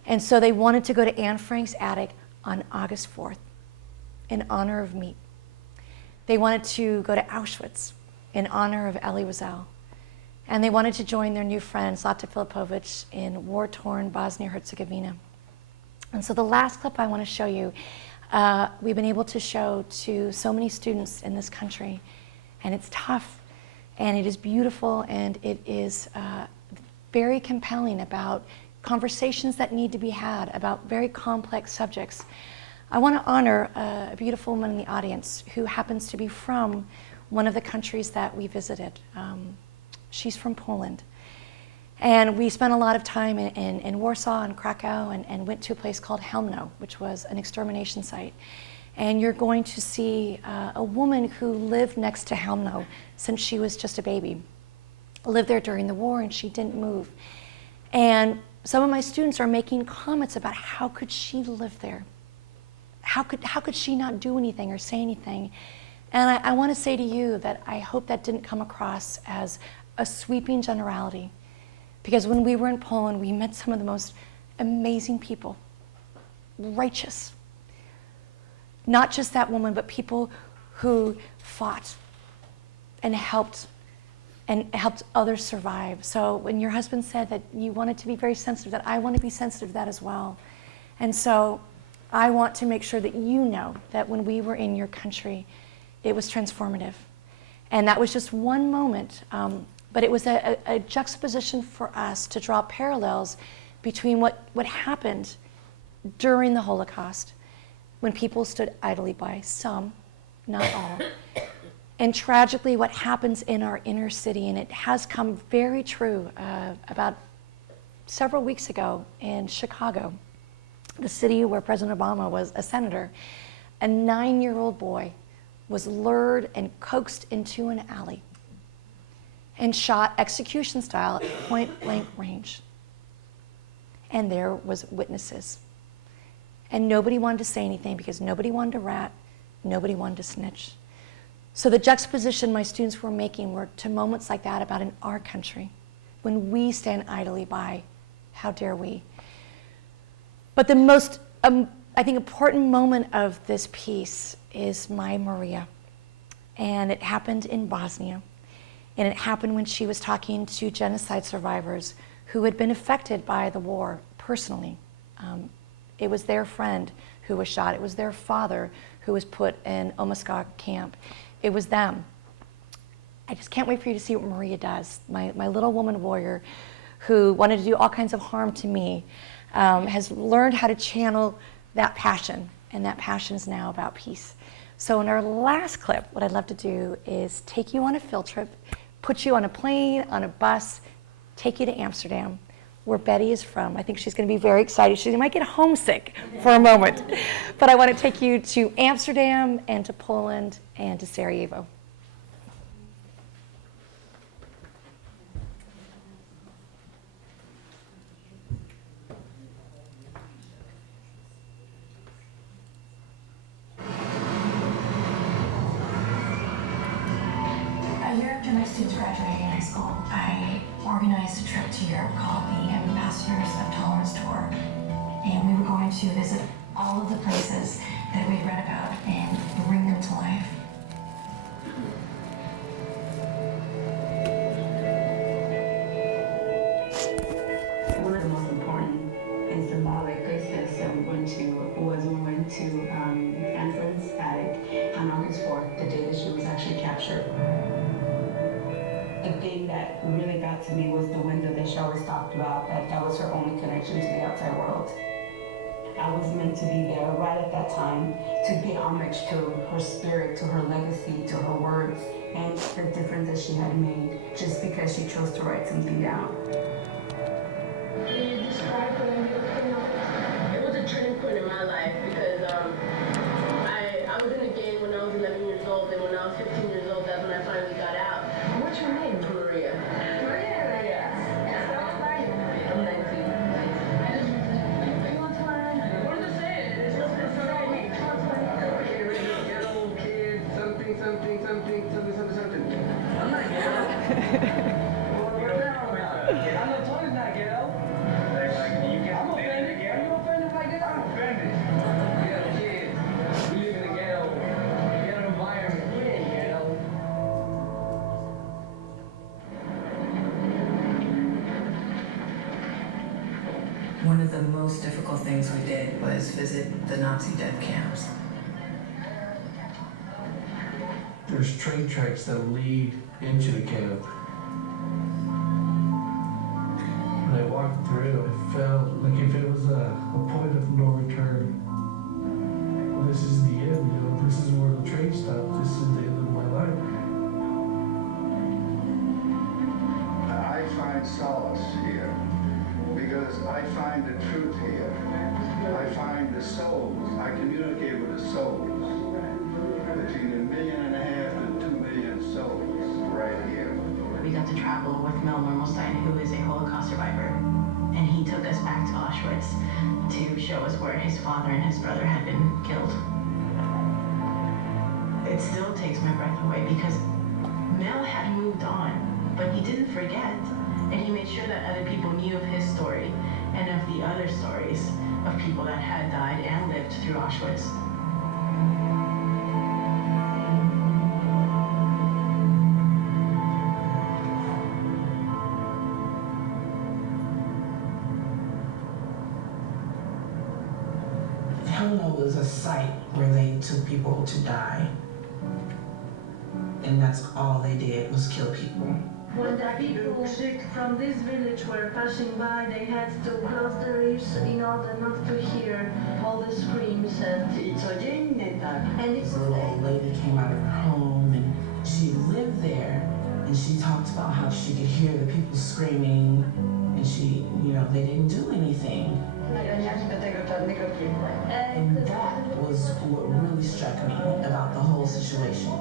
And so they wanted to go to Anne Frank's attic on August 4th in honor of me. They wanted to go to Auschwitz in honor of Elie Wiesel. And they wanted to join their new friend, Zlata Filipovic, in war-torn Bosnia-Herzegovina. And so the last clip I want to show you, we've been able to show to so many students in this country. And it's tough, and it is beautiful, and it is very compelling about conversations that need to be had about very complex subjects. I want to honor a beautiful woman in the audience who happens to be from one of the countries that we visited. She's from Poland. And we spent a lot of time in Warsaw and Krakow and went to a place called Chełmno, which was an extermination site. And you're going to see a woman who lived next to Chełmno since she was just a baby. Lived there during the war, and she didn't move. And some of my students are making comments about how could she live there? How could she not do anything or say anything? And I want to say to you that I hope that didn't come across as a sweeping generality. Because when we were in Poland, we met some of the most amazing people, righteous. Not just that woman, but people who fought and helped others survive. So when your husband said that you wanted to be very sensitive, that I want to be sensitive to that as well. And so I want to make sure that you know that when we were in your country, it was transformative. And that was just one moment, but it was a juxtaposition for us to draw parallels between what happened during the Holocaust, when people stood idly by, some, not all, and tragically what happens in our inner city. And it has come very true about several weeks ago in Chicago, the city where President Obama was a senator. A 9-year-old boy was lured and coaxed into an alley and shot execution style at point blank range. And there was witnesses. And nobody wanted to say anything because nobody wanted to rat, nobody wanted to snitch. So the juxtaposition my students were making were to moments like that about in our country, when we stand idly by, how dare we? But the most I think, important moment of this piece is my Maria. And it happened in Bosnia. And it happened when she was talking to genocide survivors who had been affected by the war personally. It was their friend who was shot. It was their father who was put in Omaska camp. It was them. I just can't wait for you to see what Maria does. My little woman warrior who wanted to do all kinds of harm to me has learned how to channel that passion, and that passion is now about peace. So in our last clip, what I'd love to do is take you on a field trip, put you on a plane, on a bus, take you to Amsterdam, where Betty is from. I think she's going to be very excited. She might get homesick for a moment. But I want to take you to Amsterdam and to Poland and to Sarajevo. A year after my students graduating high school, I organized a trip to Europe called the Ambassadors of Tolerance Tour. And we were going to visit all of the places that we'd read about and bring them to life. One of the most important and symbolic places that we went to was when we went to Anne Frank's attic on August 4th, the day that she was actually captured. The thing that really got to me was the window that she always talked about, that was her only connection to the outside world. I was meant to be there right at that time to pay homage to her spirit, to her legacy, to her words, and the difference that she had made just because she chose to write something down. Can you describe what I'm looking at? It was a turning point in my life because I was in a gang when I was 11 years old, and when I was 15 years old, that's when I finally got out. What's your name? Maria. Maria. I'm 19. You want to learn? What does it say? It's not Say it. You want to learn? Get rid of ghetto kid, something, something, something, something, something, something. I'm not ghetto. What's that all about? I'm not talking about ghetto. I'm offended. Are you offended by ghetto? I'm offended. Ghetto kids. We live in a ghetto environment. We ain't ghetto. One of the most difficult things we did was visit the Nazi death camps. There's train tracks that lead into the camp. When I walked through, it felt like if it was a point of no return. Well, this is the end, this is where the train stopped. This is the end of my life. I find solace here because I find the truth here. I find the souls. I communicate with the souls. Between 1.5 million and 2 million souls right here. We got to travel with Mel Normelstein, who is a Holocaust survivor. And he took us back to Auschwitz to show us where his father and his brother had been killed. It still takes my breath away because Mel had moved on, but he didn't forget. And he made sure that other people knew of his story and of the other stories of people that had died and lived through Auschwitz. Helena was a site where they took people to die. And that's all they did was kill people. When the people from this village were passing by, they had to close their ears in order not to hear all the screams and This little old lady came out of her home and she lived there and she talked about how she could hear the people screaming and she, they didn't do anything. And that was what really struck me about the whole situation.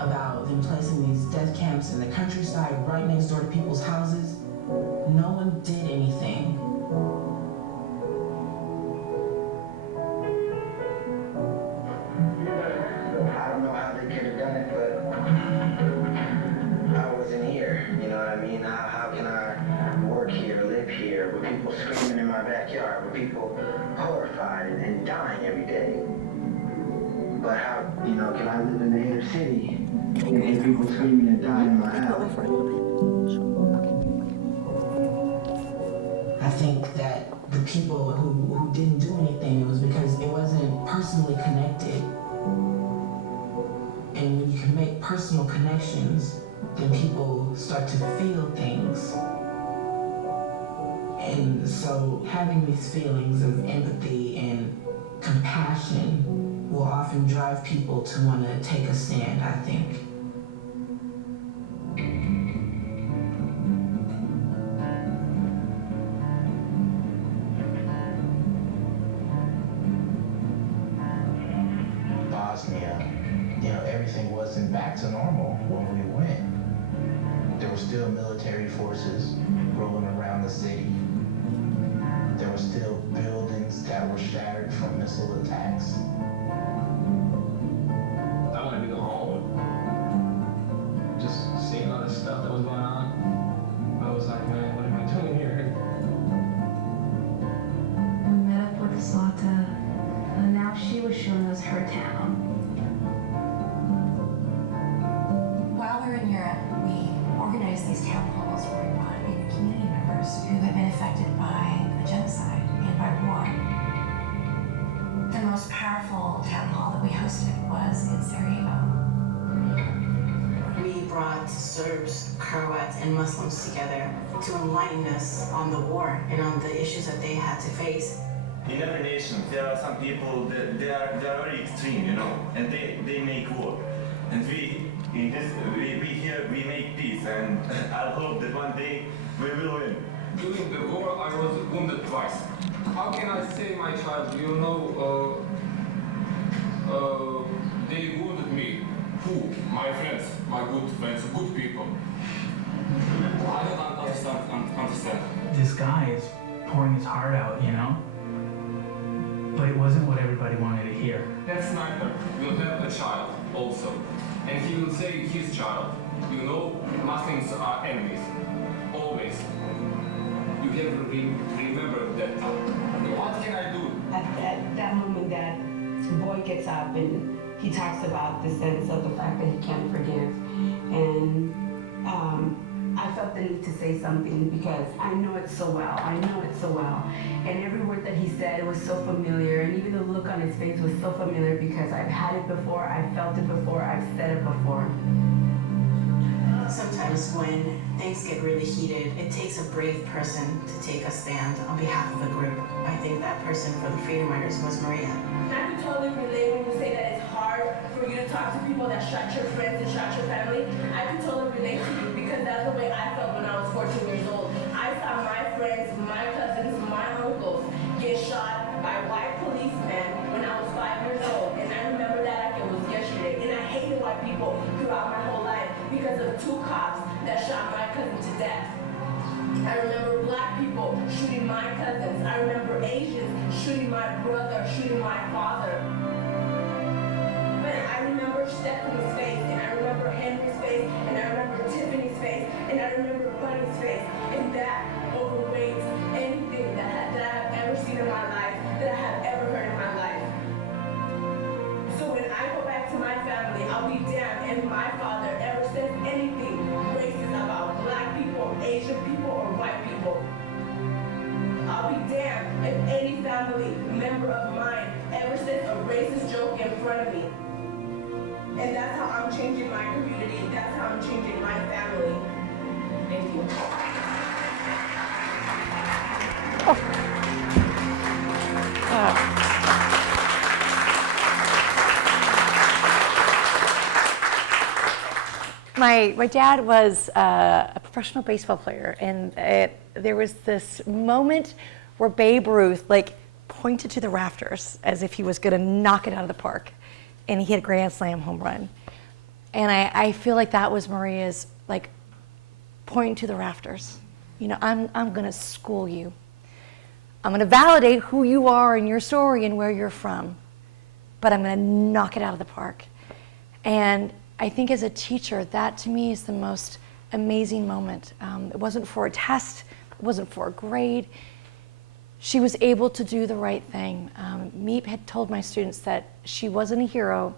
About them placing these death camps in the countryside right next door to people's houses. No one did anything. I don't know how they could have done it, but I wasn't here. You know what I mean? How can I work here, live here, with people screaming in my backyard? people horrified and dying every day. But how, can I live in the inner city and hear people screaming and dying in my house? I think that the people who didn't do anything, it was because it wasn't personally connected. And when you can make personal connections, then people start to feel things. And so having these feelings of empathy and compassion will often drive people to want to take a stand, I think. Bosnia, everything wasn't back to normal when we went. There were still military forces rolling around the city. There were still buildings that were shattered from missile attacks. I wanted to go home. Just seeing all this stuff that was going on, I was like, man, what am I doing here? We met up with Zlata, and now she was showing us her town. While we were in Europe, we organized these town halls where we brought in community members who had been affected by the genocide and by war. The most powerful town hall that we hosted was in Sarajevo. We brought Serbs, Croats, and Muslims together to enlighten us on the war and on the issues that they had to face. In every nation, there are some people that they are very extreme, and they make war. And we here we make peace, and I hope that one day we will win. During the war, I was wounded twice. How can I save my child? They wounded me. Who? My friends, my good friends, good people. I don't understand. This guy is pouring his heart out, but it wasn't what everybody wanted to hear. That sniper will have a child also, and he will say his child. Muslims are enemies, always. You have to remember that. What can I do? At that moment, that boy gets up and he talks about the sense of the fact that he can't forgive. And I felt the need to say something because I know it so well. And every word that he said was so familiar, and even the look on his face was so familiar because I've had it before, I've felt it before, I've said it before. Sometimes when things get really heated, it takes a brave person to take a stand on behalf of a group. I think that person for the Freedom Riders was Maria. I can totally relate when you say that it's hard for you to talk to people that shot your friends and shot your family. I can totally relate to you because that's the way I felt when I was 14 years old. I saw my friends, my cousins, my uncles get shot by white policemen when I was 5 years old. And I remember that like it was yesterday. And I hated white people throughout my whole life because of 2 cops that shot my cousin to death. I remember black people shooting my cousins. I remember Asians shooting my brother, shooting my father. But I remember Stephanie's face, and I remember Henry's face, and I remember Tiffany's face, and I remember Bunny's face. And that overweights anything that I have ever seen in my life, that I have ever heard in my life. So when I go back to my family, I'll be damned if my father ever says anything racist about black people, Asian people, or white people. I'll be damned if any family member of mine ever says a racist joke in front of me. And that's how I'm changing my community. That's how I'm changing my family. Thank you. My dad was a professional baseball player, and there was this moment where Babe Ruth pointed to the rafters as if he was going to knock it out of the park, and he hit a grand slam home run. And I feel like that was Maria's pointing to the rafters. I'm going to school you. I'm going to validate who you are and your story and where you're from, but I'm going to knock it out of the park. And I think as a teacher, that to me is the most amazing moment. It wasn't for a test, it wasn't for a grade. she was able to do the right thing. Meep had told my students that she wasn't a hero,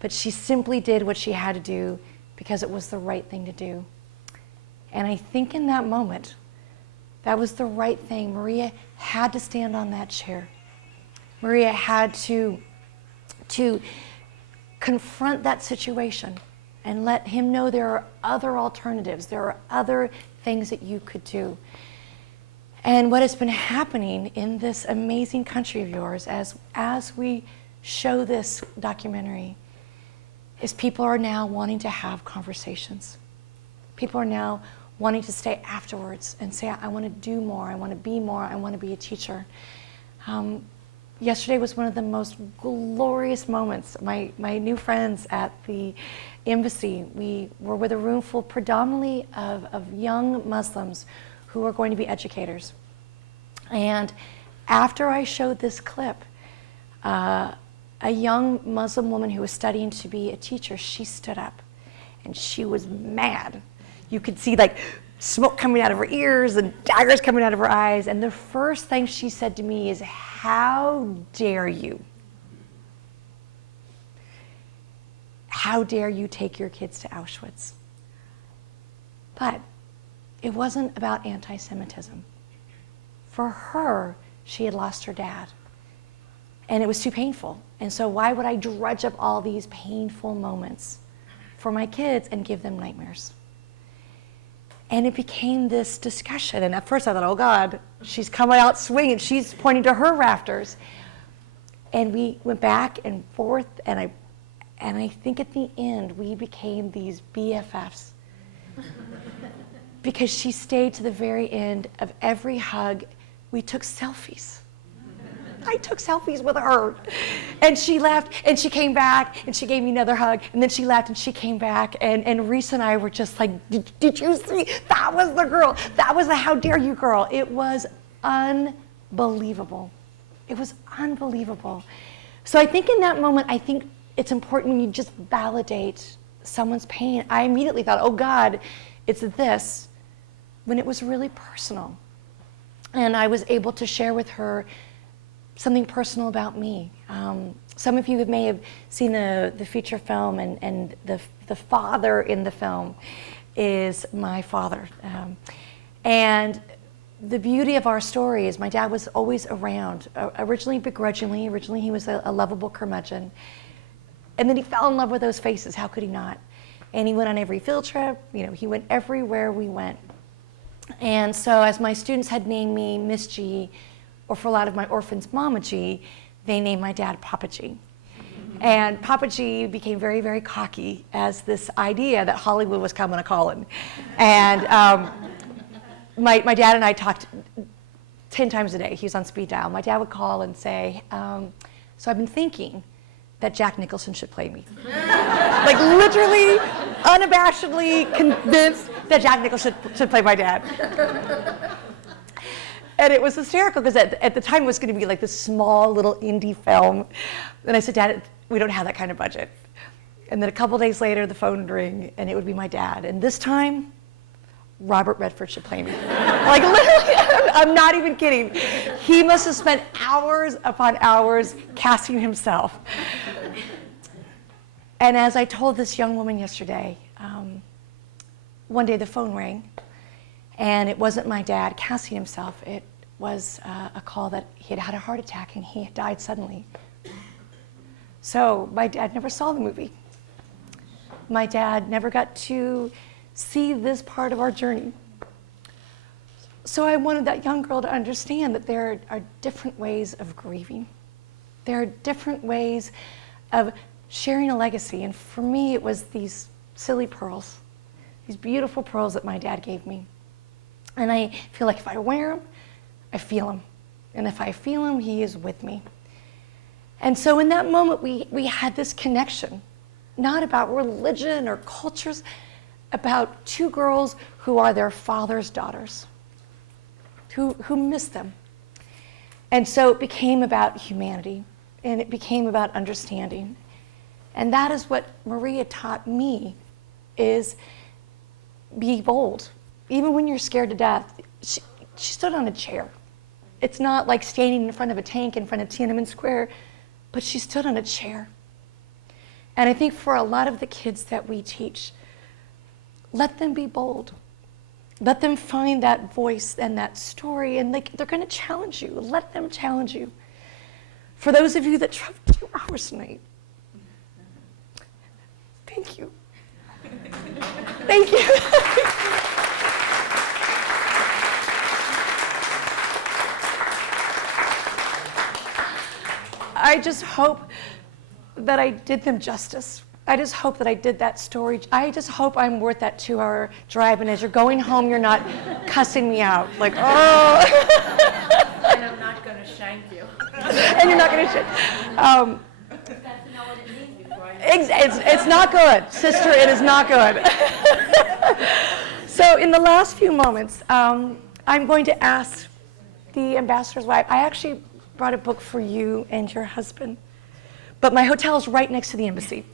but she simply did what she had to do because it was the right thing to do. And I think in that moment, that was the right thing. Maria had to stand on that chair. Maria had to confront that situation and let him know there are other alternatives. There are other things that you could do. And what has been happening in this amazing country of yours as we show this documentary is people are now wanting to have conversations. People are now wanting to stay afterwards and say, I want to do more, I want to be more, I want to be a teacher. Yesterday was one of the most glorious moments. My new friends at the embassy, we were with a room full predominantly of young Muslims who are going to be educators. And after I showed this clip, a young Muslim woman who was studying to be a teacher, she stood up and she was mad. You could see like smoke coming out of her ears and daggers coming out of her eyes. And the first thing she said to me is, how dare you? How dare you take your kids to Auschwitz? But it wasn't about anti-Semitism. For her, she had lost her dad. And it was too painful. And so why would I drudge up all these painful moments for my kids and give them nightmares? And it became this discussion. And at first I thought, oh God, she's coming out swinging. She's pointing to her rafters. And we went back and forth. And I think at the end, we became these BFFs. Because she stayed to the very end of every hug. We took selfies. I took selfies with her. And she left, and she came back, and she gave me another hug, and then she left, and she came back, and Reese and I were just like, did you see? That was the girl. That was the how dare you girl. It was unbelievable. It was unbelievable. So I think in that moment, I think it's important when you just validate someone's pain. I immediately thought, oh God, it's this, when it was really personal. And I was able to share with her something personal about me. Some of you may have seen the feature film, and the father in the film is my father. And the beauty of our story is my dad was always around, originally begrudgingly. Originally he was a lovable curmudgeon. And then he fell in love with those faces. How could he not? And he went on every field trip. You know, he went everywhere we went. And so as my students had named me Miss G, or for a lot of my orphans, Mama G, they named my dad Papa G. And Papa G became very, very cocky as this idea that Hollywood was coming a calling. And my dad and I talked 10 times a day. He was on speed dial. My dad would call and say, so I've been thinking that Jack Nicholson should play me. Like literally, unabashedly convinced that Jack Nicholson should play my dad. And it was hysterical because at the time it was going to be like this small little indie film. And I said, Dad, we don't have that kind of budget. And then a couple days later, the phone would ring and it would be my dad. And this time, Robert Redford should play me. Like literally, I'm not even kidding. He must have spent hours upon hours casting himself. And as I told this young woman yesterday, one day the phone rang, and it wasn't my dad casting himself. It was a call that he had had a heart attack and he had died suddenly. So my dad never saw the movie. My dad never got to see this part of our journey. So I wanted that young girl to understand that there are different ways of grieving. There are different ways of sharing a legacy. And for me, it was these silly pearls, these beautiful pearls that my dad gave me. And I feel like if I wear them, I feel him. And if I feel him, he is with me. And so in that moment, we had this connection, not about religion or cultures, about two girls who are their father's daughters, who miss them. And so it became about humanity, and it became about understanding. And that is what Maria taught me, is be bold. Even when you're scared to death, she stood on a chair. It's not like standing in front of a tank in front of Tiananmen Square, but she stood on a chair. And I think for a lot of the kids that we teach, let them be bold. Let them find that voice and that story, and they're going to challenge you. Let them challenge you. For those of you that traveled 2 hours tonight, thank you. Thank you. I just hope that I did them justice. I just hope that I did that story. I just hope I'm worth that 2-hour drive, and as you're going home, you're not cussing me out, like, oh. And I'm not going to shank you. And you're not going to shank. It's not good, sister, it is not good. So in the last few moments, I'm going to ask the ambassador's wife. I actually brought a book for you and your husband, but my hotel is right next to the embassy.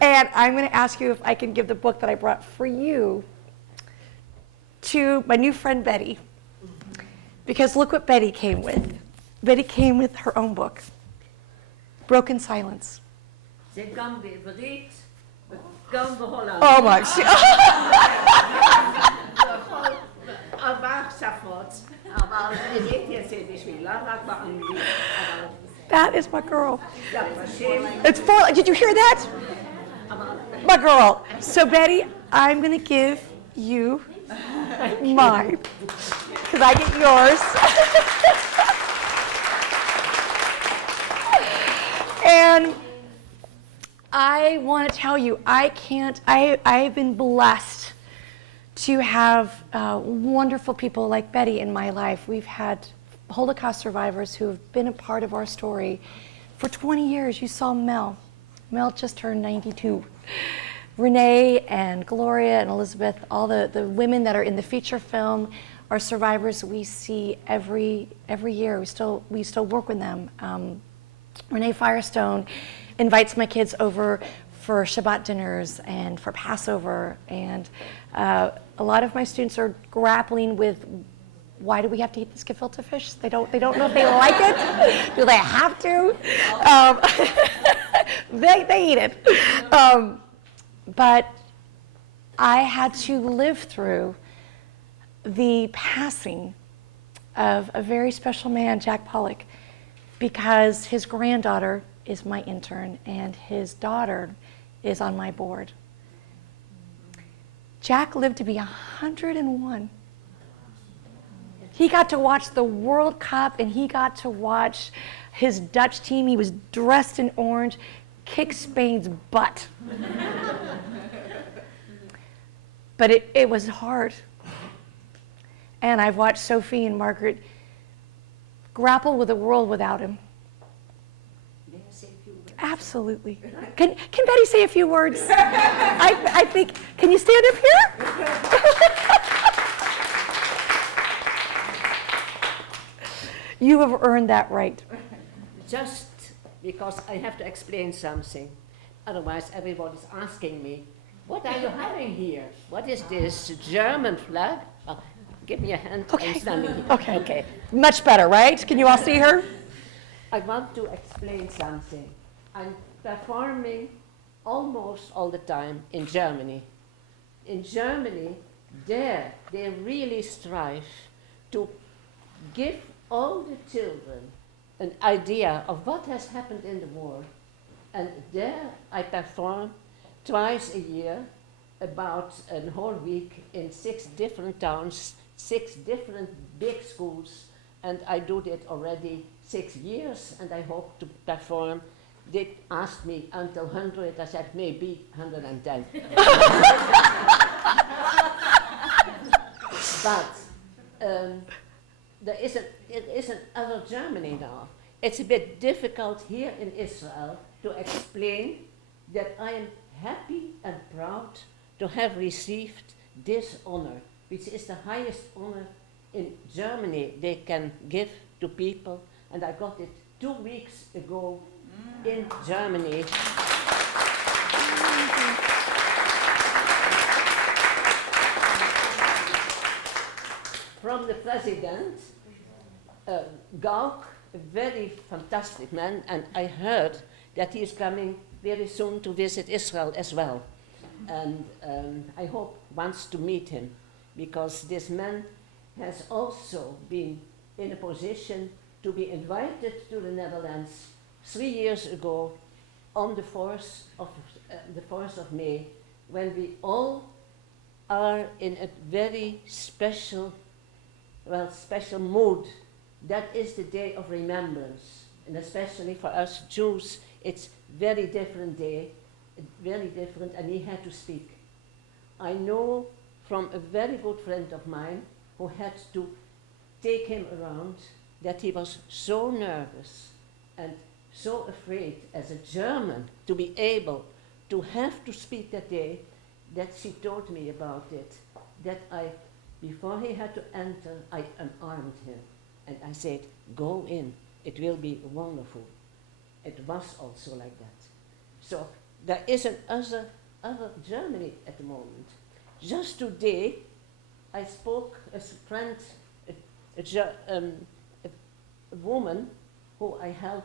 And I'm going to ask you if I can give the book that I brought for you to my new friend Betty, because look what Betty came with. Betty came with her own book, Broken Silence. זה גם בעברית וגם בהולנדית. Oh my. 4 שפות, אבל עברית יצא בשבילה רק באנגלית. That is my girl. It's for, did you hear that? My girl. So Betty, I'm going to give you mine, because I get yours. And I want to tell you, I've been blessed to have wonderful people like Betty in my life. We've had Holocaust survivors who have been a part of our story for 20 years. You saw Mel. Mel just turned 92. Renee and Gloria and Elizabeth, all the women that are in the feature film are survivors we see every year. We still work with them. Renee Firestone invites my kids over for Shabbat dinners and for Passover, and a lot of my students are grappling with, why do we have to eat this gefilte fish? They don't know if they like it. Do they have to? They eat it. But I had to live through the passing of a very special man, Jack Pollock, because his granddaughter is my intern and his daughter is on my board. Jack lived to be 101. He got to watch the World Cup, and he got to watch his Dutch team. He was dressed in orange, kick Spain's butt. But it was hard. And I've watched Sophie and Margaret grapple with a world without him. Absolutely. Can Betty say a few words? I think, can you stand up here? You have earned that right. Just because I have to explain something. Otherwise, everybody's asking me, what are you having here? What is this German flag? Oh, give me a hand. Okay. I'm standing here. Okay. Much better, right? Can you all see her? I want to explain something. I'm performing almost all the time in Germany. In Germany, there they really strive to give all the children an idea of what has happened in the war. And there I perform twice a year, about a whole week in 6 different towns, 6 different big schools, and I do that already 6 years, and I hope to perform. They asked me until 100, I said maybe 110. But there is another Germany now. It's a bit difficult here in Israel to explain that I am happy and proud to have received this honor, which is the highest honor in Germany they can give to people, and I got it 2 weeks ago in Germany. From the president Gauck, a very fantastic man, and I heard that he is coming very soon to visit Israel as well. And I hope wants to meet him, because this man has also been in a position to be invited to the Netherlands 3 years ago on the 4th of May, when we all are in a very special mood. That is the day of remembrance, and especially for us Jews, it's very different day, very different, and he had to speak. I know from a very good friend of mine who had to take him around that he was so nervous and so afraid as a German to be able to have to speak that day, that she told me about it, that before he had to enter, I unarmed him. And I said, go in, it will be wonderful. It was also like that. So there is another Germany at the moment. Just today, I spoke as a friend, a woman who I help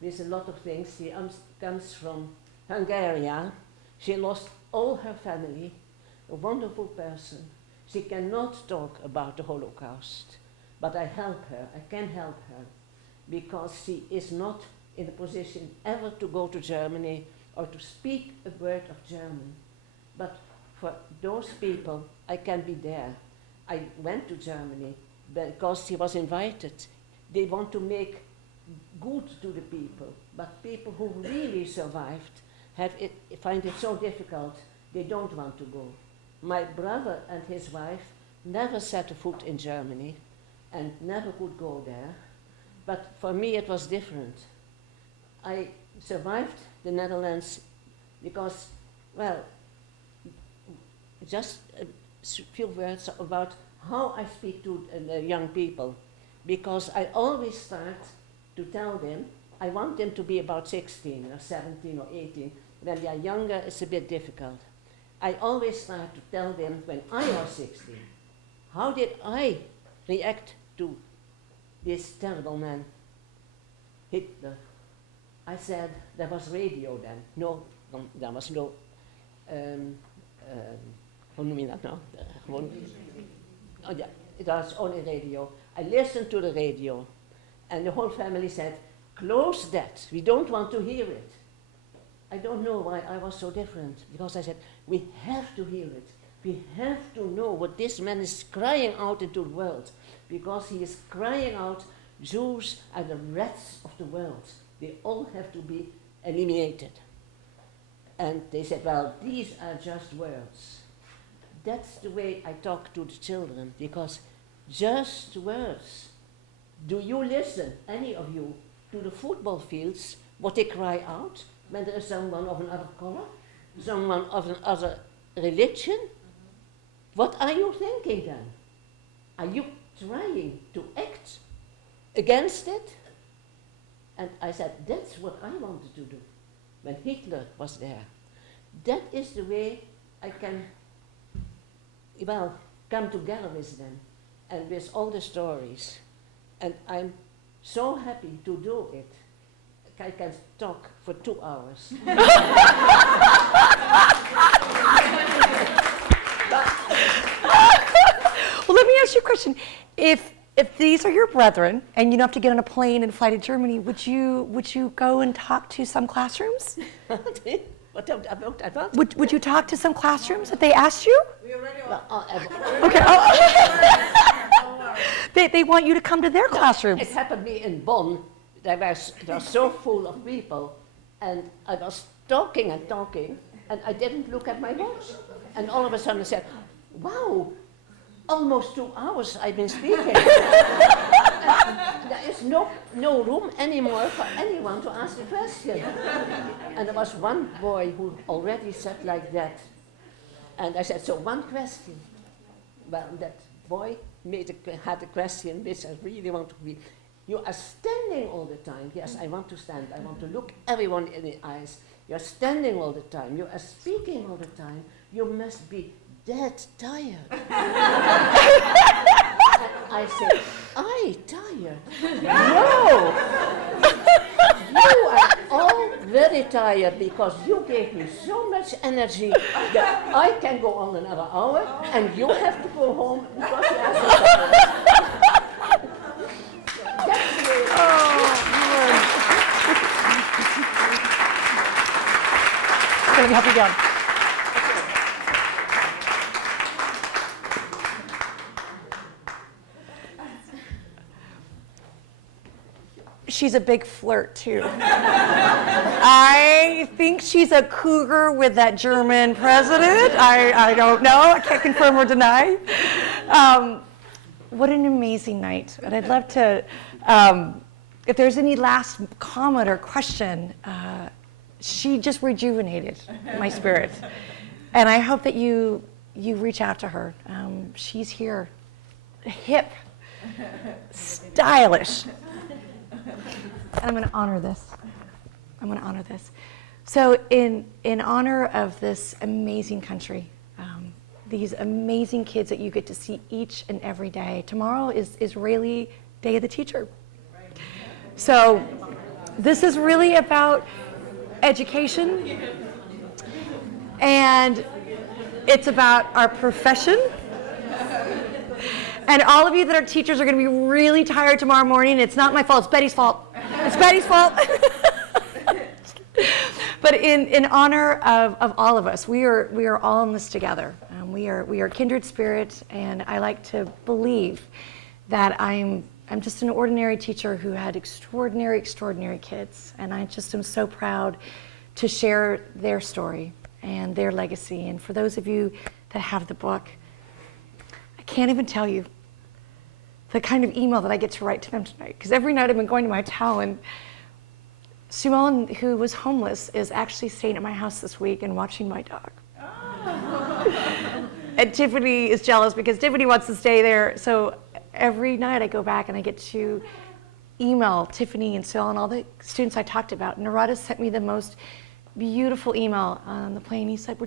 with a lot of things. She comes from Hungary. She lost all her family, a wonderful person. She cannot talk about the Holocaust, but I help her, I can help her, because she is not in a position ever to go to Germany or to speak a word of German. But for those people, I can be there. I went to Germany because she was invited. They want to make good to the people, but people who really survived find it so difficult, they don't want to go. My brother and his wife never set a foot in Germany and never could go there, but for me it was different. I survived the Netherlands because, well, just a few words about how I speak to the young people, because I always start to tell them, I want them to be about 16 or 17 or 18. When they are younger, it's a bit difficult. I always start to tell them when I was 16, how did I react to this terrible man, Hitler? I said, there was radio then. No, there was no, hoe noem je dat nou? Oh yeah, it was only radio. I listened to the radio, and the whole family said, close that, we don't want to hear it. I don't know why I was so different, because I said, we have to hear it. We have to know what this man is crying out into the world, because he is crying out, Jews are the rats of the world. They all have to be eliminated. And they said, well, these are just words. That's the way I talk to the children, because just words. Do you listen, any of you, to the football fields, what they cry out when there is someone of another color, someone of another religion? What are you thinking then? Are you trying to act against it? And I said, that's what I wanted to do when Hitler was there. That is the way I can, well, come together with them and with all the stories. And I'm so happy to do it. I can talk for 2 hours. Well, let me ask you a question. If these are your brethren and you don't have to get on a plane and fly to Germany, would you go and talk to some classrooms? Would you talk to some classrooms if they asked you? We already are. Okay. They want you to come to their classrooms. It happened to me in Bonn. They were so full of people, and I was talking and talking, and I didn't look at my watch. And all of a sudden I said, wow, almost 2 hours I've been speaking. There is no room anymore for anyone to ask a question. And there was one boy who already said like that. And I said, so one question. Well, that boy had a question which I really want to read. You are standing all the time. Yes, I want to stand. I want to look everyone in the eyes. You're standing all the time. You are speaking all the time. You must be dead tired. I said, very tired. No! You are all very tired because you gave me so much energy that I can go on another hour and you have to go home because you are so tired. That's the way it is. Let me help you down. She's a big flirt, too. I think she's a cougar with that German president. I don't know. I can't confirm or deny. What an amazing night. And I'd love to, if there's any last comment or question, she just rejuvenated my spirit. And I hope that you reach out to her. She's here, hip, stylish. I'm going to honor this. I'm going to honor this. So in honor of this amazing country, these amazing kids that you get to see each and every day, tomorrow is Israeli Day of the Teacher. So this is really about education, and it's about our profession. And all of you that are teachers are going to be really tired tomorrow morning. It's not my fault. It's Betty's fault. It's Betty's fault. But in honor of all of us, we are all in this together. We are kindred spirits, and I like to believe that I'm just an ordinary teacher who had extraordinary kids, and I just am so proud to share their story and their legacy. And for those of you that have the book, I can't even tell you the kind of email that I get to write to them tonight, because every night I've been going to my hotel, and Simone, who was homeless, is actually staying at my house this week and watching my dog. And Tiffany is jealous because Tiffany wants to stay there. So every night I go back and I get to email Tiffany and Sil and all the students I talked about. Narada sent me the most beautiful email on the plane. He said,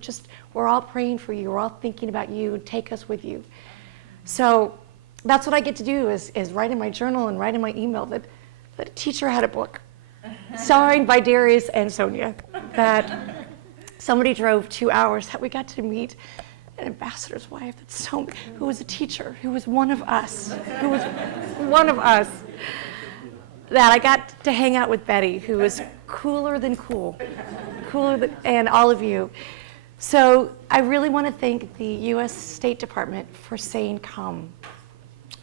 we're all praying for you. We're all thinking about you. Take us with you. So that's what I get to do is write in my journal and write in my email that a teacher had a book signed by Darius and Sonia, that somebody drove 2 hours, that we got to meet an ambassador's wife who was a teacher, who was one of us, that I got to hang out with Betty, who was cooler than cool, and all of you. So I really want to thank the U.S. State Department for saying come,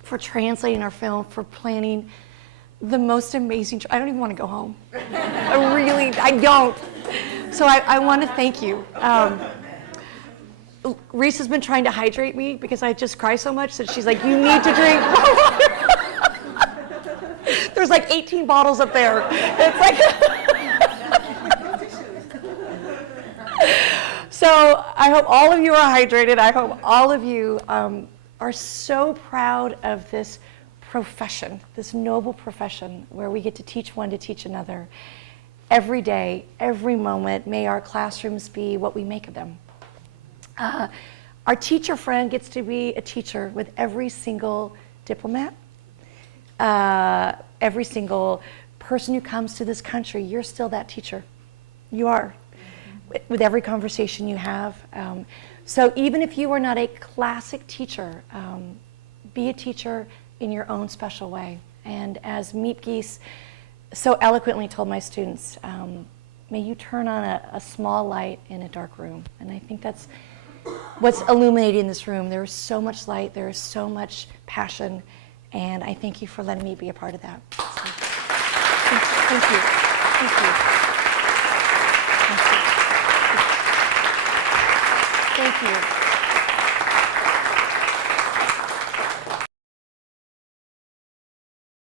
for translating our film, for planning the most amazing I don't even want to go home. I don't. So I want to thank you. Reese has been trying to hydrate me because I just cry so much that she's like, you need to drink more water. There's like 18 bottles up there. It's like So I hope all of you are hydrated. I hope all of you are so proud of this profession, this noble profession where we get to teach one to teach another. Every day, every moment, may our classrooms be what we make of them. Our teacher friend gets to be a teacher with every single diplomat, every single person who comes to this country. You're still that teacher. You are, with every conversation you have. So even if you are not a classic teacher, be a teacher in your own special way. And as Meet Geese so eloquently told my students, may you turn on a small light in a dark room. And I think that's what's illuminating this room. There is so much light, there is so much passion, and I thank you for letting me be a part of that. So, thank you. Thank you. Thank you.